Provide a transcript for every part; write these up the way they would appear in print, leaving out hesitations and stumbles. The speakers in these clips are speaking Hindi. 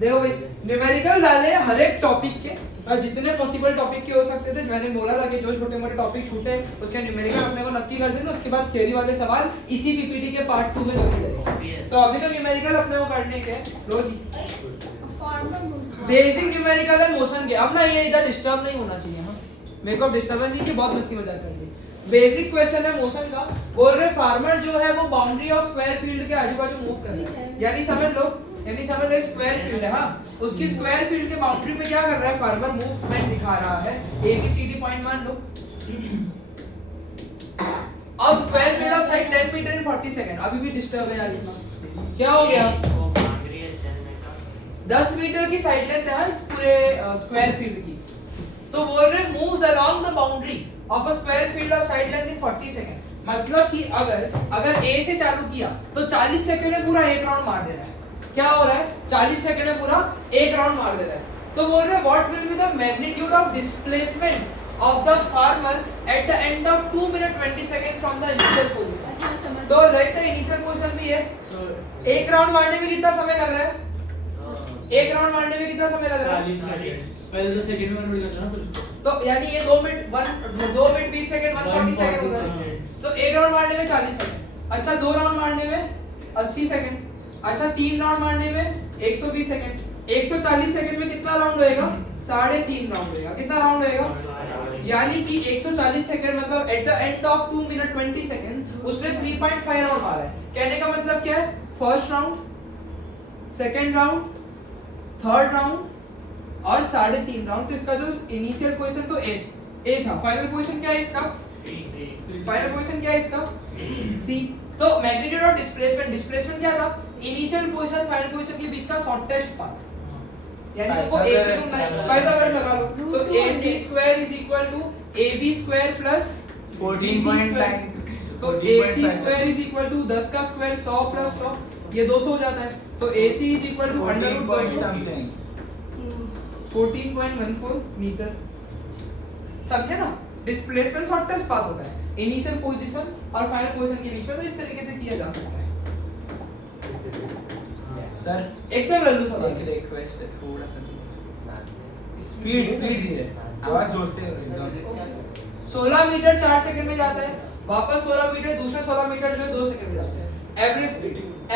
देखो भाई न्यूमेरिकल डाले हर एक टॉपिक के और जितने पॉसिबल टॉपिक के हो सकते थे। मैंने बोला था कि जो छोटे मोटे टॉपिक छूटे उसके न्यूमेरिकल अपने को नक्की कर देना, उसके बाद थियरी वाले सवाल इसी पीपीटी के पार्ट 2 में करके जाएंगे। तो अभी तो न्यूमेरिकल अपने को करने के लो जी। बेसिक न्यूमेरिकल है मोशन के। अब ना ये इधर डिस्टर्ब नहीं होना चाहिए। हां मेरे को डिस्टर्बेंस नहीं चाहिए, बहुत मस्ती मजाक कर दी। बेसिक क्वेश्चन है मोशन का। बोल रहे फार्मर जो है वो बाउंड्री ऑफ स्क्वायर फील्ड के आजू बाजू मूव कर रहा है, यानी समझ लो एक स्क्वायर फील्ड है। हाँ उसकी स्क्वायर फील्ड के बाउंड्री में क्या कर रहा है फार्मर, मूवमेंट दिखा रहा है। ABCD पॉइंट मान लो। अब square field of side 10 metre in 40 second. अभी भी डिस्टर्ब है यार, क्या हो गया? 10 मीटर की साइड लेंथ है इस पूरे स्क्वायर फील्ड की। तो बोल रहे moves along the boundary of a square field of side length in 40 second. मतलब कि अगर A से चालू किया तो 40 सेकंड में पूरा एक राउंड मार दे रहा है। क्या हो रहा है? 40 सेकंड में पूरा एक राउंड मार दे रहा है। तो बोल रहे what will be the magnitude of displacement of the farmer at the end of 2 minute 20 second from the initial position. तो लेट द इनिशियल पोजीशन भी है। एक राउंड मारने में कितना समय लग रहा है? एक राउंड मारने में कितना समय लग रहा है? 40 सेकंड। पहले तो सेकंड में नोट करना ना। तो यानी ये 2 मिनट 20 सेकंड 140 सेकंड होता है। तो एक राउंड मारने में 40 सेकंड। अच्छा 2 राउंड मारने में 80 सेकंड। अच्छा 3 राउंड मारने में 120 सेकंड। 140 सेकंड में कितना राउंड होएगा? 3.5 राउंड होएगा। कितना राउंड होएगा? यानी कि 140 सेकंड मतलब at the end of 2 minute 20 seconds उसने 3.5 राउंड मारा है। कहने का मतलब क्या है? First round, second round, third round और 3.5 राउंड। तो इसका जो इनिशियल पोजीशन तो ए था। फाइनल पोजीशन क्या है इसका? फाइनल पोजीशन क्या है इसका? सी। तो मैग्नीट्यूड ऑफ डिस्प्लेसमेंट क्या था? इनिशियल पोजीशन फाइनल पोजीशन के बीच का शॉर्टेस्ट पाथ। यानी देखो AC को पाइथागोरस लगा लो। तो AC square is equal to AB square plus 14.9। तो AC square is equal to 10 का स्क्वायर 100 प्लस 100 ये 200 हो जाता है। तो AC is equal to under root 14.14 metre. समझे ना? डिस्प्लेसमेंट शॉर्टेस्ट पाथ होता है इनिशियल पोजीशन और फाइनल पोजीशन के बीच में। तो इस तरीके से किया जा सकता है। सर एकदम लल्लू सवाल एक रिक्वेस्ट है, थोड़ा सा स्पीड धीरे, आवाज जोर से एकदम। 16 मीटर 4 सेकंड में जाता है, वापस 16 मीटर दूसरे 16 मीटर जो है 2 सेकंड में जाता है।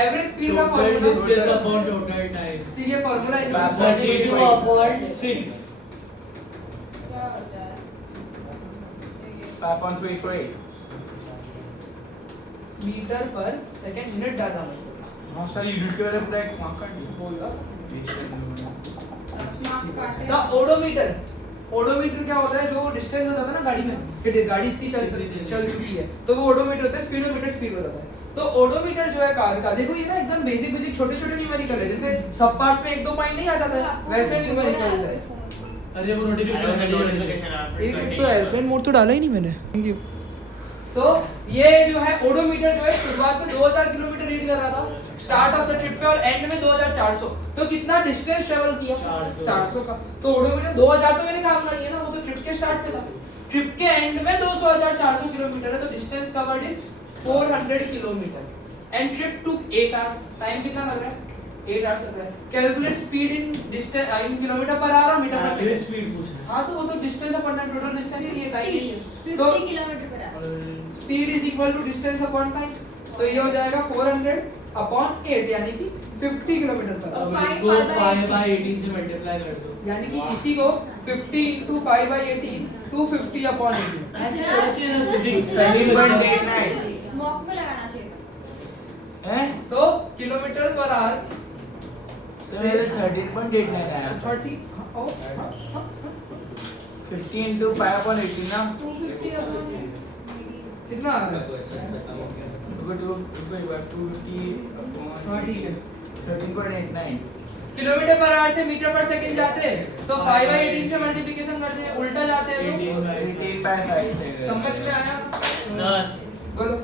एवरेज स्पीड का formula distance upon total time. See ये फार्मूला 32/6 क्या होता है? 5.348 मीटर पर सेकंड। मिनट डाला मैं हाँ सर यूनिट के बारे में पूरा एक मार्क कर दिया। बोलगा स्मार्ट काटे। ना ओडोमीटर क्या होता है? जो डिस्टेंस बताता है ना गाड़ी में कि गाड़ी इतनी चल चुकी है तो वो ओडोमीटर होता है। स्पीडोमीटर स्पीड बताता है। तो ओडोमीटर जो है कार का, देखो ये ना एकदम बेसिक छोटे छोटे न्यूमेरिकल है। जैसे सब पार्ट्स में 1-2 पॉइंट नहीं आ जाता है वैसे न्यूमेरिकल है। अरे वो नोटिफिकेशन एक मिनट तो एयरप्लेन मोड तो डाला ही नहीं मैंने। Thank you. तो ये जो है ओडोमीटर जो है शुरुआत में 2000 किलोमीटर रीड कर रहा था स्टार्ट ऑफ द ट्रिप पे और एंड में 2400। तो कितना डिस्टेंस ट्रेवल किया? 400 का। तो ओडोमीटर 2000 तो मैंने काम नहीं है ना, वो तो ट्रिप के स्टार्ट पे था। ट्रिप के एंड में 200,400 किलोमीटर है। तो distance covered is 400 kilometre and trip took 8 hours. Time कितना लग रहा है? 8 आवर्स लग रहा है। Calculate speed in distance in kilometre per hour और मीटर पर सेकंड। स्पीड पूछ रहा है। हां तो वो तो distance upon time, total distance ही ये टाइम ही है। 50 kilometre per hour. Speed is equal to distance upon time. तो ये हो जाएगा 400 अपॉन 8 यानी कि 50 किलोमीटर पर आवर। अब इसको 5/18 से मल्टीप्लाई कर दो। यानी कि इसी को 50 * 5/18 250 अपॉन 18। ऐसे अच्छे फिजिक्स 13.89 मॉक में लगाना चाहिए था। हैं तो किलोमीटर पर आवर सर 13.89 आया। 30 50 into 5/18 ना 250 अपॉन कितना आ रहा है? 250 हाँ ठीक है। 13.89 किलोमीटर पर आवर से मीटर पर सेकंड जाते हैं तो 5/18 से मल्टीप्लिकेशन करते हैं, उल्टा जाते हैं तो 18/5 से समझ में आया? सर बोलो।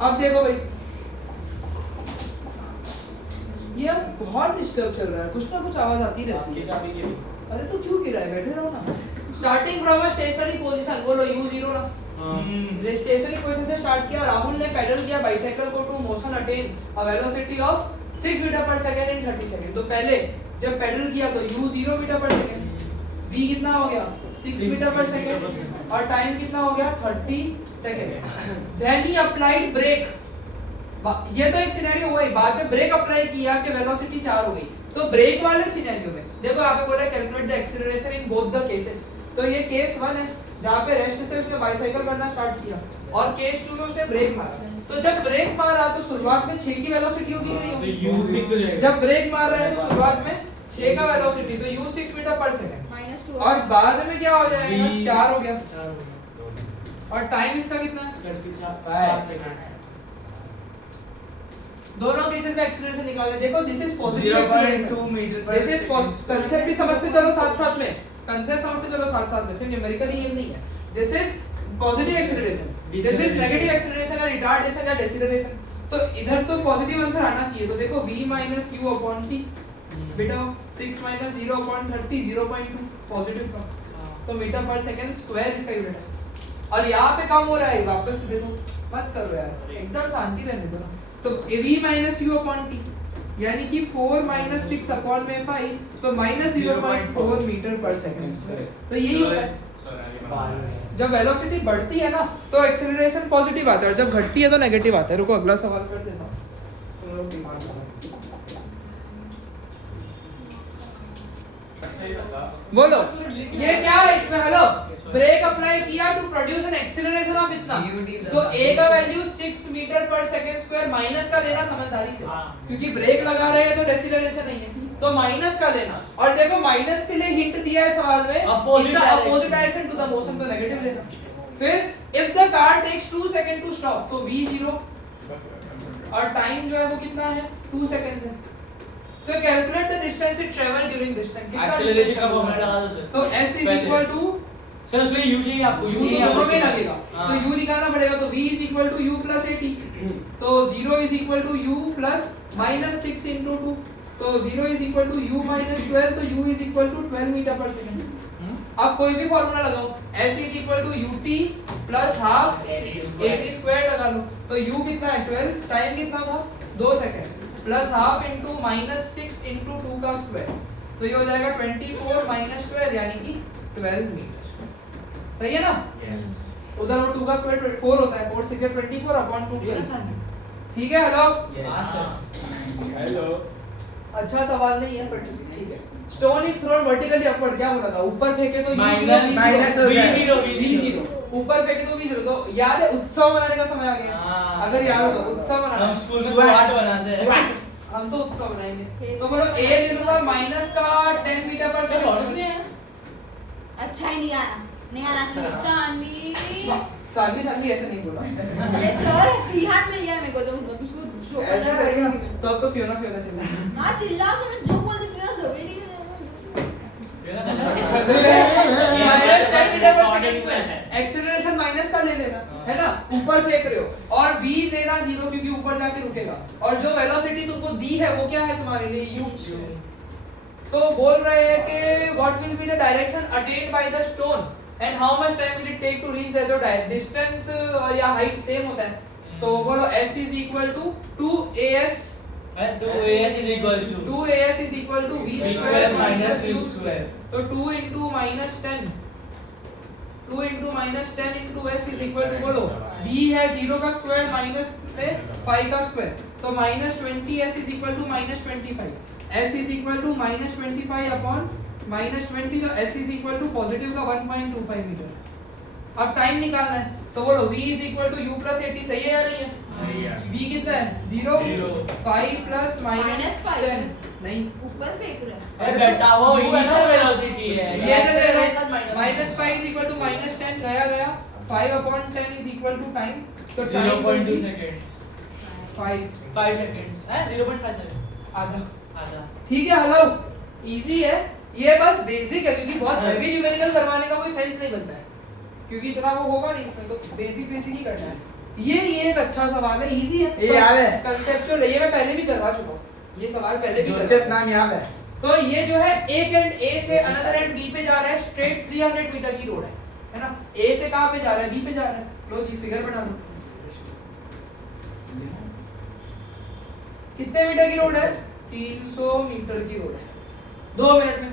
अब देखो भाई ये अब बहुत डिस्टर्ब चल रहा है, कुछ ना कुछ आवाज आती रहती है। अरे तो क्यों गिरा है? बैठे रहो ना। Starting from a stationary position, बोलो U0 ना। स्टेशनरी पोजीशन से स्टार्ट किया, राहुल ने पैडल किया बाइसाइकिल को to motion attain a velocity of 6 metre per second in 30 second. तो पहले जब पेडल किया तो u 0 metre per second, v कितना हो गया 6 मीटर पर सेकंड और टाइम कितना हो गया 30 second. Then he applied brake, ये तो एक सिनेरियो हुआ ही, बाद में ब्रेक अप्लाई किया कि वेलोसिटी 4 हो गई। तो ब्रेक वाले सिनेरियो में देखो यहाँ पे बोला calculate the acceleration in both the cases. तो ये केस 1 है जहाँ पे रेस्ट से उसने बाइसाइकिल करना स्टार्ट किया, और केस 2 में उसने ब्रेक मारा। तो जब ब्रेक मारा तो शुरुआत में 6 की वेलोसिटी होगी कि नहीं तो होगी? u 6 हो जाएगा। जब ब्रेक मार रहे हैं तो शुरुआत में 6 का वेलोसिटी, तो u 6 मीटर पर सेकंड -2 और बाद में क्या हो जाएगा v 4 हो गया। 4 हो गया। और टाइम इसका कितना है? 5 सेकंड। दोनों केसेस में एक्सीलरेशन निकालना। देखो this is positive 0.2 acceleration, metre per this is concept भी समझते चलो साथ-साथ में, कांसेप्ट समझते चलो साथ-साथ में, सिर्फ न्यूमेरिकली ये नहीं है। This is positive acceleration, this is negative acceleration या रिटार्डेशन या डेसिलरेशन। तो इधर तो पॉजिटिव आंसर आना चाहिए। तो देखो v - u upon t बेटा 6 - 0 upon 30 0.2 पॉजिटिव का, तो मीटर पर सेकंड स्क्वायर इसका यूनिट है। और यहाँ पे काम हो रहा है, वापस से देखो, मत करो यार, एकदम शांति रहने दो। तो v - u upon t यानी कि 4 - 6 upon में 5, तो -0.4 मीटर पर सेकंड स्क्वायर। तो यही होता है जब वेलोसिटी बढ़ती है ना तो एक्सेलरेशन पॉजिटिव आता है, और जब घटती है तो नेगेटिव आता है। रुको अगला सवाल कर देता हूं, तुम लोग दिमाग लगाओ। बोलो ये क्या है इसमें? हेलो, ब्रेक अप्लाई किया to produce an acceleration of इतना, तो a का value 6 metre per second square, minus का लेना समझदारी से, क्योंकि ब्रेक लगा रहे हैं तो डेसिलरेशन नहीं है, तो माइनस का लेना। और देखो माइनस के लिए हिंट दिया है सवाल में, in the opposite direction to the motion, तो नेगेटिव लेना। फिर if the car takes 2 second to stop, तो v 0 और टाइम जो है वो कितना है 2 सेकंड्स है। तो calculate the distance it travel during this time. Acceleration का फॉर्मूला लगा दो सर। तो s इक्वल टू, सर उसमें u चाहिए आपको, u तो दोनों में लगेगा, तो u निकालना पड़ेगा। तो v is equal to u plus 80, तो 0 is equal to u plus -6 into 2, तो 0 is equal to u minus 12, तो u is equal to 12 metre per second. अब कोई भी फार्मूला लगाओ, s is equal to ut plus half 80 square लगा लो, तो u कितना है 12, टाइम कितना था 2 second, plus half into -6 into 2 का स्क्वायर, तो ये हो जाएगा 24 माइनस स्क्वायर यानी कि 12 मीटर। सही है ना? उधर वो 2 का स्क्वायर 4 होता है, 4 6 24 अपॉन 2 12। ठीक है? हेलो हेलो अच्छा सवाल नहीं है पर ठीक है। Stone is thrown vertically upward, क्या बोला था? ऊपर फेंके तो माइनस हो जाएगा। v0, ऊपर फेंके तो v0। तो याद है उत्सव मनाने का समय आ गया। अगर याद हो तो उत्सव मनाना, हम स्कूल में स्वाट बनाते हैं। हम तो उत्सव मनाएंगे। तो बोलो a ले लूंगा माइनस का 10 मीटर पर सेकंड। अच्छा ही नहीं आया, नहीं आना चाहिए। सानवी सानवी ऐसे नहीं बोला, ऐसे नहीं अरे सर फ्री हैंड मिल गया मेरे को, तो उसको शो बोला। ऐसे करेगा तो अब तो फियोना से ना चिल्ला से मैं जो बोल दी फिर सवेरी minus 10 metre per second square, acceleration minus का ले लेना है ना, ऊपर फेंक रहे हो, और v लेना 0 क्योंकि ऊपर जाके रुकेगा, और जो वेलोसिटी तुमको दी है वो क्या है तुम्हारे लिए u। तो बोल रहे हैं कि what will be the direction attended by the stone and how much time will it take to reach the, जो डिस्टेंस और या हाइट सेम होता है, तो बोलो s is equal to 2as 2as is equals to 2as is equal to v v square square minus minus u u square, square। तो 2 into minus 10, 2 into minus 10 into s is equal to, बोलो v है 0 का स्क्वायर माइनस में 5 का स्क्वायर, तो minus 20s is equal to minus 25, s is equal to minus 25 upon minus 20, तो s is equal to positive का 1.25 मीटर। अब टाइम निकालना है, तो बोलो v is equal to u plus 80, सही है या नहीं है? v कितना है 0, 5 plus minus 10 नहीं, ऊपर फेंक रहा है। अरे बेटा वो इनिशियल वेलोसिटी है, ये दे दे minus 5 is equal to minus 10 गया 5 upon 10 is equal to time, तो time 0.2 सेकंड्स 5 सेकंड्स है 0.5 सेकंड आधा। ठीक है, हेलो इजी है ये, बस बेसिक है, क्योंकि बहुत हेवी न्यूमेरिकल करवाने का कोई सेंस नहीं बनता है, क्योंकि इतना वो होगा नहीं इसमें, तो बेसिक ही करना है। ये एक अच्छा सवाल है, इजी है, ये याद है, कांसेप्चुअल है, ये मैं पहले भी करवा चुका हूं, ये सवाल पहले भी जोसेफ नाम याद है। तो ये जो है एक एंड ए से अनदर एंड बी पे जा रहा है, स्ट्रेट 300 मीटर की रोड है ना, ए से कहां पे जा रहा है, बी पे जा रहा है। लो जी फिगर बना लो, कितने मीटर की रोड है? 300 मीटर की रोड है 2 मिनट में।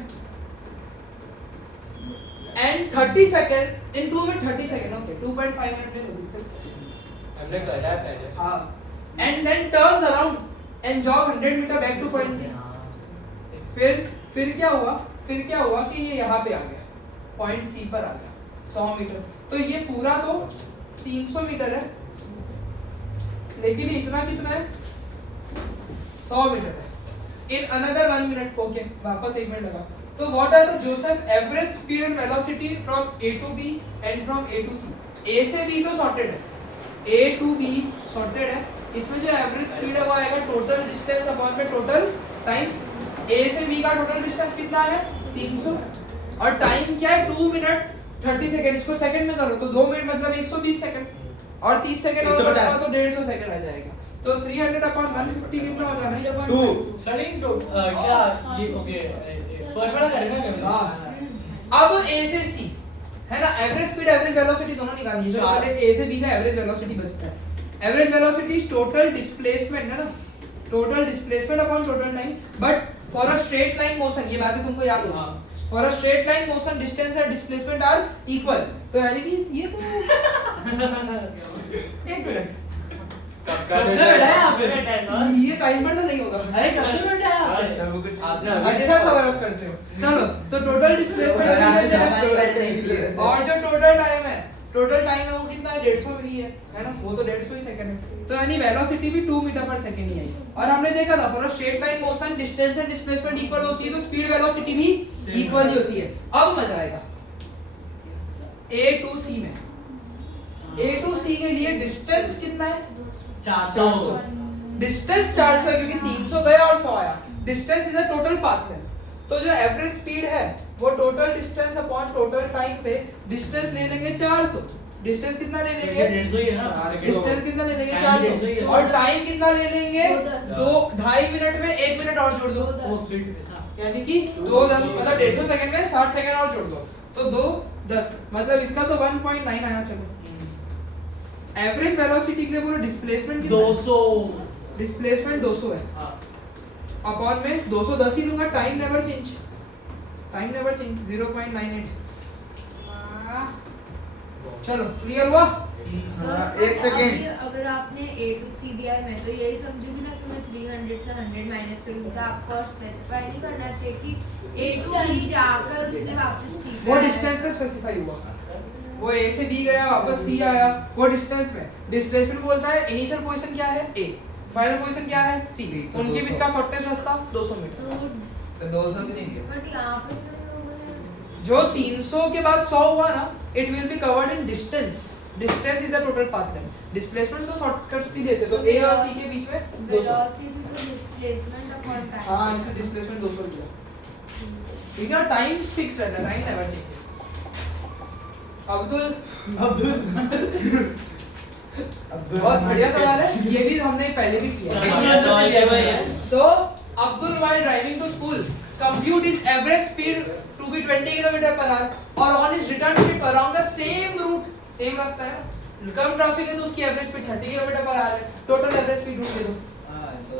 And 30 second in 2 minute 30 second okay 2.5 minute में हो हमने करा है पहले। हाँ and then turns around and jog 100 metre back to point C. फिर क्या हुआ कि ये यहाँ पे आ गया पॉइंट सी पर आ गया 100 मीटर। तो ये पूरा तो 300 मीटर है लेकिन इतना कितना है 100 मीटर है इन अनदर 1 मिनट। ओके वापस 1 मिनट लगा। तो व्हाट आर द जोसेफ average speed and velocity from A to B and from A to C. A से बी तो सॉर्टेड है, ए टू बी सॉर्टेड है। इसमें जो एवरेज स्पीड है वो आएगा टोटल डिस्टेंस अपॉन में टोटल टाइम। ए से बी का टोटल डिस्टेंस कितना है 300 और टाइम क्या है 2 मिनट 30 सेकंड। इसको सेकंड में करो तो 2 मिनट मतलब 120 सेकंड और 30 सेकंड और बचता तो 150 सेकंड आ जाएगा। तो 300 अपॉन 150 कितना हो जाना है 2। सरिंग तो क्या ये ओके फर्स्ट वाला करेंगे क्या? हां अब ए से सी है ना, एवरेज स्पीड एवरेज वेलोसिटी दोनों निकालनी है। तो पहले ए से बी का एवरेज वेलोसिटी बचता है। Average velocity is total displacement है ना, total displacement upon total time. But for a straight line motion ये बातें तुमको याद होगी। For a straight line motion distance and displacement are equal. तो यानी कि ये तो एक मिनट कब से बैठा है यहाँ पे? ये टाइम पर तो नहीं होगा। अरे कब से बैठा है यहाँ पे? सब कुछ आपने अच्छा कवर अप करते हो। चलो तो टोटल डिस्प्लेसमेंट और जो टोटल टाइम है वो कितना है 150 ही है ना, वो तो 150 ही सेकंड है। तो यानी वेलोसिटी भी 2 मीटर पर सेकंड ही आई। और हमने देखा था for a straight line motion distance and displacement equal होती है तो स्पीड वेलोसिटी भी इक्वल ही होती है। अब मजा आएगा ए टू सी में। ए टू सी के लिए डिस्टेंस कितना है 400। डिस्टेंस 400 है क्योंकि 300 गया और 100 आया। Distance is a total path length. तो जो एवरेज स्पीड है वो total distance upon total time पे डिस्टेंस ले लेंगे 400। डिस्टेंस कितना ले लेंगे 150 ही है ना। डिस्टेंस कितना ले लेंगे Time 150 ही 400 है। और टाइम कितना ले लेंगे 2 2.5 मिनट में 1 मिनट और जोड़ दो वो फिट ऐसा। यानी कि 2:10 मतलब 150 सेकंड में 60 सेकंड और जोड़ दो तो 2:10 मतलब इसका तो 1.9 आया। चलो एवरेज वेलोसिटी के लिए पूरा डिस्प्लेसमेंट कितना 200। डिस्प्लेसमेंट 200 है हाँ अपॉन में 210 ही दूंगा। Time never change 0.98। चलो क्लियर हुआ। एक सेकंड। अगर आपने A to C दिया है मैं तो यही समझूंगी ना कि मैं 300 से 100 माइनस करूंगी तो आपको और स्पेसिफाई नहीं करना चाहिए कि A to B जाकर उसमें वापस C वो डिस्टेंस पे स्पेसिफाई हुआ। वो A से B गया वापस C आया वो डिस्टेंस में। डिस्प्लेसमेंट बोलता है इनिशियल पोजीशन क्या है A, फाइनल पोजीशन क्या है C। तो उनके 200 बीच का शॉर्टेस्ट रास्ता 200 मीटर। तो 200 की नहीं बट यहाँ पे तो जो 300 के बाद 100 हुआ ना it will be covered in distance. Distance is the total path length. Displacement तो शॉर्टकट ही देते तो A और C के बीच में 200। वेलोसिटी तो डिस्प्लेसमेंट अपॉन टाइम। हां इसका डिस्प्लेसमेंट 200 दिया ठीक है। टाइम फिक्स रहता है, टाइम नेवर चेंजेस। अब्दुल बहुत बढ़िया सवाल है, ये भी हमने पहले भी किया बढ़िया सवाल है भाई। तो Abdul while driving to school compute his average speed to be 20 km/h और on his return trip around the same route, same रास्ता है ना, कम ट्रैफिक है तो उसकी एवरेज स्पीड 30 km/h है। टोटल एवरेज स्पीड ढूंढ ले दो। हां तो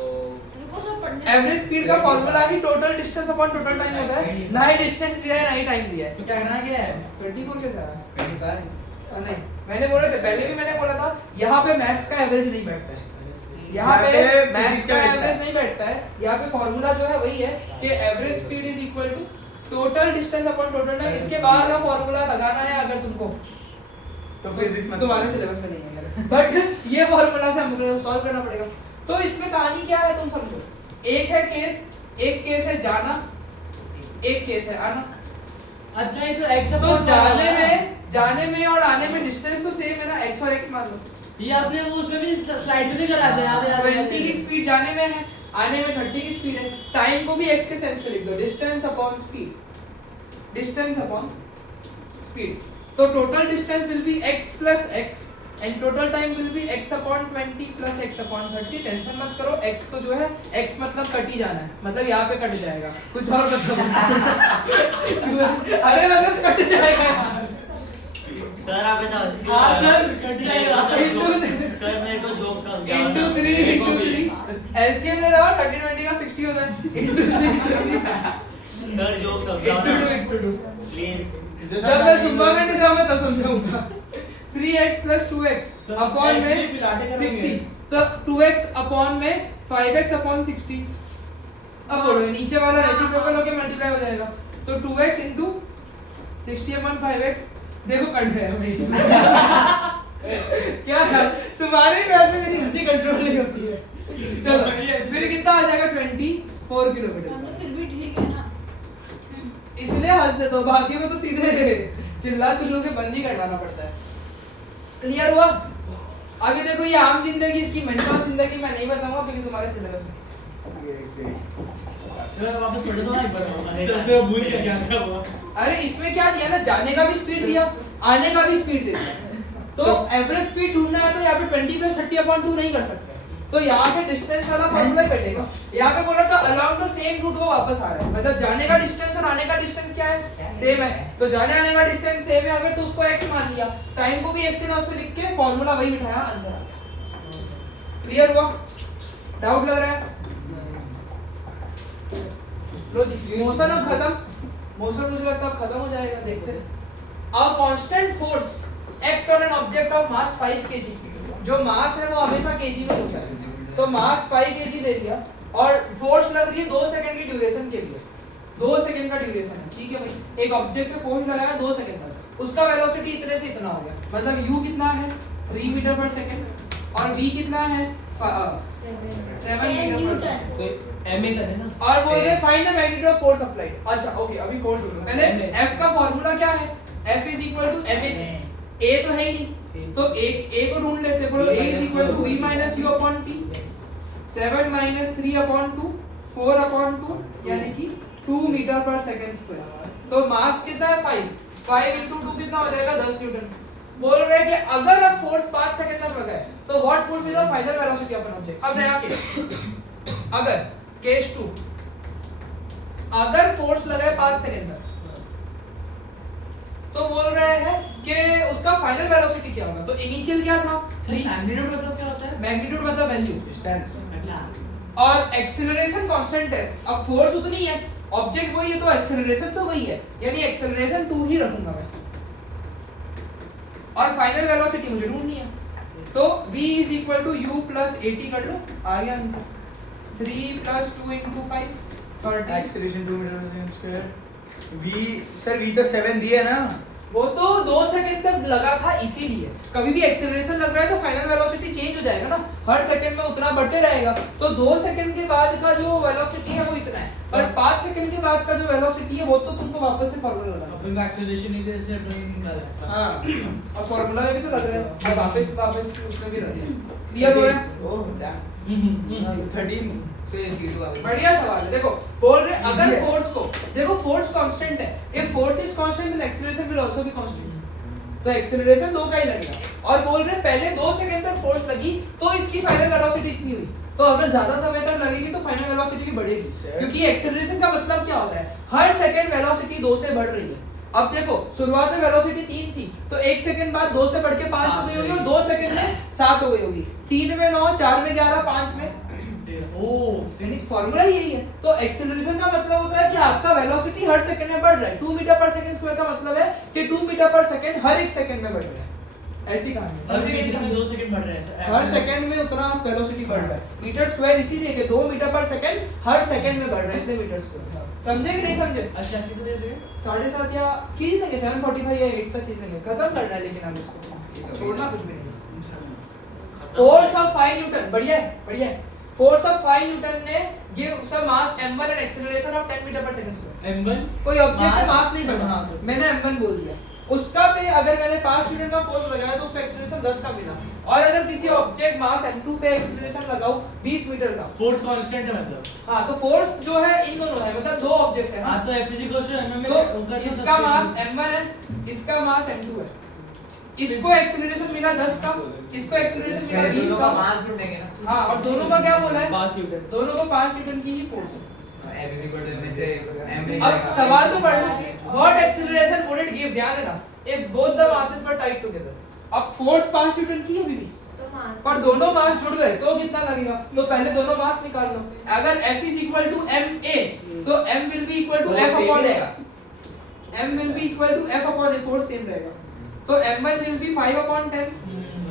इनको सब पढ़ने एवरेज स्पीड का फार्मूला ही total distance upon total time होता है। ना ही डिस्टेंस दिया है ना ही टाइम दिया है। तो क्या करना क्या है? 24 कैसे आया? 25 नहीं मैंने बोला था पहले भी मैंने बोला था यहाँ पे मैथ्स का एवरेज नहीं बैठता है। यहाँ पे यहाँ पे मैथ्स physics का का एवरेज नहीं बैठता है। यहाँ पे फॉर्मूला जो है वही है कि average speed is equal to total distance upon total time. इसके बाहर का फॉर्मूला लगाना है अगर तुमको तो फिजिक्स में तुम्हारे सिलेबस में नहीं है बट ये फॉर्मूला से हमको सॉल्व करना पड़ेगा। तो इसमें कहानी क्या है तुम समझो। एक है केस, एक केस है जाना, एक केस है आना। अच्छा ये तो x तो जाने में और आने में डिस्टेंस तो सेम है ना, x और x मान लो। ये आपने वो उसमें भी स्लाइड में भी करा था याद है 20 की स्पीड जाने में है, आने में 30 की स्पीड है। टाइम को भी x के सेंस में लिख दो, distance upon speed, distance upon speed. तो total distance will be x plus x and total time will be x upon 20 plus x upon 30। Tension मत करो, x तो जो है x मतलब कट ही जाना है, मतलब यहाँ पे कट जाएगा, कुछ और मत समझो अरे मतलब कट जाएगा। सर आप ऐसा हंस क्यों हाँ, रहे हो? सर, कट जाएगा। सर मेरे को जोक समझाओ ना। into 3 into 3 LCM ले रहा 30 20 का 60 होता है into 3 सर जोक समझाओ ना into 2 प्लीज। जब मैं सुबह में नहीं जाऊंगा तब समझाऊंगा 3x plus 2x upon X भी में मिलाते करेंगे। 60 तो 2x अपॉन में 5x अपॉन 60 अब बोलो ये नीचे वाला रेसिप्रोकल होके मल्टीप्लाई हो जाएगा तो 2x into 60 अपॉन 5x देखो कट गया भाई क्या यार तुम्हारे प्यार में मेरी हंसी कंट्रोल नहीं होती है चलो फिर कितना आ जाएगा 24 किलोमीटर फिर भी ठीक है ना। इसलिए हंस देते हो बाकी में तो सीधे चिल्ला चिल्लू के बंद ही करवाना पड़ता है क्लियर हुआ अभी देखो ये आम जिंदगी इसकी मेंटल जिंदगी मैं नहीं बताऊंगा क्योंकि तुम्हारे सिलेबस में वापस पढ़ दो ना एक बार। इस तरह से भूल गया क्या क्या हुआ। अरे इसमें क्या दिया ना जाने का भी स्पीड दिया आने का भी स्पीड दे दिया तो एवरेज स्पीड ढूंढना है तो यहाँ पे 20 + 30/2 नहीं कर सकते तो यहाँ पे डिस्टेंस वाला फॉर्मूला ही बैठेगा यहाँ पे बोला था अलोंग द सेम रूट वो वापस आ रहा है मतलब जाने का डिस्टेंस और आने का डिस्टेंस क्या है सेम है तो जाने आने का डिस्टेंस सेम है अगर तो उसको x मान लिया टाइम को भी x के नाम पे लिख के फॉर्मूला वही बिठाया आंसर आ गया क्लियर हुआ डाउट लग रहा है लो जी मोशन अब खत्म मोशन मुझे लगता है अब खत्म हो जाएगा देखते हैं a constant force act on an object of mass 5 kg जो मास है वो हमेशा kg में होता है तो मास 5 kg ले लिया और फोर्स लग रही है 2 सेकंड की ड्यूरेशन के लिए 2 सेकंड का ड्यूरेशन है ठीक है भाई एक ऑब्जेक्ट पे फोर्स लगाया 2 सेकंड तक उसका वेलोसिटी इतने से इतना हो गया मतलब u कितना है 3 मीटर पर सेकंड और v कितना है 7 मीटर पर सेकंड तो MA का देना। और बोल रहे find the magnitude of force applied अच्छा ओके अभी फोर्स ढूंढो पहले F का फार्मूला क्या है F = ma A तो है ही नहीं तो A को ढूंढ लेते बोलो A = v - u/t 7 - 3/2 4/2 यानी कि 2 मीटर पर सेकंड स्क्वायर तो मास कितना है 5 into 2 कितना हो जाएगा 10 न्यूटन बोल रहे हैं कि अगर अब फोर्स 5 सेकंड तक लगा है तो what would be the final velocity of an object अब नया केस अगर केस 2 अगर फोर्स लगा है 5 सेकंड तक तो बोल रहे हैं कि उसका फाइनल वेलोसिटी क्या होगा तो इनिशियल क्या था 3 मैग्नीट्यूड मतलब क्या होता है? मैग्नीट्यूड मतलब वैल्यू डिस्टेंस अच्छा। और एक्सीलरेशन कांस्टेंट है अब फोर्स उतनी है ऑब्जेक्ट वही है तो एक्सीलरेशन तो वही है यानी एक्सीलरेशन 2 ही रखूंगा मैं और फाइनल वेलोसिटी मुझे ढूंढनी है तो v = u + at कर लो आ गया आंसर 3 + 2 × 5 30 एक्सीलरेशन 2 मीटर पर स्क्वायर v सर v तो 7 दिया ना वो तो 2 सेकंड तक लगा था इसीलिए कभी भी एक्सीलरेशन लग रहा है तो फाइनल वेलोसिटी चेंज हो जाएगा ना हर सेकंड में उतना बढ़ते रहेगा तो 2 सेकंड के बाद का जो वेलोसिटी है वो इतना है पर 5 सेकंड के बाद का जो वेलोसिटी है वो तो तुमको वापस से फार्मूला लगाना अपन का एक्सेलरेशन नहीं दे इसलिए ड्राइंग निकाला है। हां और फार्मूला में भी तो लग रहा है अब वापस उसमें भी रख दिया क्लियर हो गया ओह डैम 13 बढ़िया सवाल है देखो बोल रहे अगर फोर्स को देखो फोर्स कांस्टेंट है if force is constant then acceleration will also be constant तो एक्सीलरेशन 2 का ही लगेगा और बोल रहे पहले 2 सेकंड तक फोर्स लगी तो इसकी फाइनल वेलोसिटी इतनी हुई तो अगर ज्यादा समय तक लगेगी तो फाइनल वेलोसिटी भी बढ़ेगी क्योंकि एक्सीलरेशन का मतलब क्या होता है हर सेकंड वेलोसिटी 2 से बढ़ रही है अब देखो शुरुआत में वेलोसिटी 3 थी तो 1 सेकंड बाद 2 से बढ़ के 5 हो गई होगी और 2 सेकंड में 7 हो गई होगी 3 में 9 4 में 11 5 में यानी फार्मूला यही है तो एक्सीलरेशन का मतलब होता है कि आपका वेलोसिटी हर सेकंड में बढ़ रहा है 2 मीटर पर सेकंड स्क्वायर का मतलब है कि 2 मीटर पर सेकंड हर एक सेकंड में बढ़ रहा है ऐसी कहानी है समझे कि नहीं समझे 2 सेकंड बढ़ रहे हैं हर सेकंड में उतना वेलोसिटी बढ़ रहा है मीटर स्क्वायर इसीलिए कि 2 मीटर पर सेकंड हर सेकंड में बढ़ रहा है इसलिए मीटर स्क्वायर समझे कि नहीं समझे अच्छा कितने देर चाहिए 7:30 या खींच देंगे 7:45 या 8 तक खींच देंगे खत्म करना है लेकिन हम इसको छोड़ना कुछ भी नहीं फोर्स ऑफ 5 न्यूटन बढ़िया है फोर्स ऑफ 5 न्यूटन ने give some mass m1 and acceleration of 10 metre per second square m1 कोई ऑब्जेक्ट पे मास नहीं बढ़ा हां मैंने m1 बोल दिया उसका पे अगर मैंने 5 न्यूटन का फोर्स लगाया तो उसका एक्सीलरेशन 10 का मिला और अगर किसी ऑब्जेक्ट मास m2 पे एक्सीलरेशन लगाऊं 20 मीटर का फोर्स कांस्टेंट है मतलब हां तो फोर्स जो है इन दोनों है मतलब दो ऑब्जेक्ट है हां तो F m में तो इसका मास m1 है इसका मास m2 है इसको एक्सीलरेशन मिला 10 का इसको एक्सीलरेशन मिला 20 का मास ढूंढेंगे ना हां और दोनों का क्या बोला है 5 न्यूटन दोनों को 5 न्यूटन की ही फोर्स है F = में से m ले अब जाएगा सवाल तो पढ़ लो what acceleration would it give ध्यान देना if both the masses were tied together. अब फोर्स 5 न्यूटन की है अभी भी, तो मास पर दोनों मास जुड़ गए तो कितना लगेगा? तो पहले दोनों मास निकाल लो। अगर F is equal to ma तो M will be equal to F upon a। M will be equal to F upon a, force same रहेगा। तो M1 will be 5 upon 10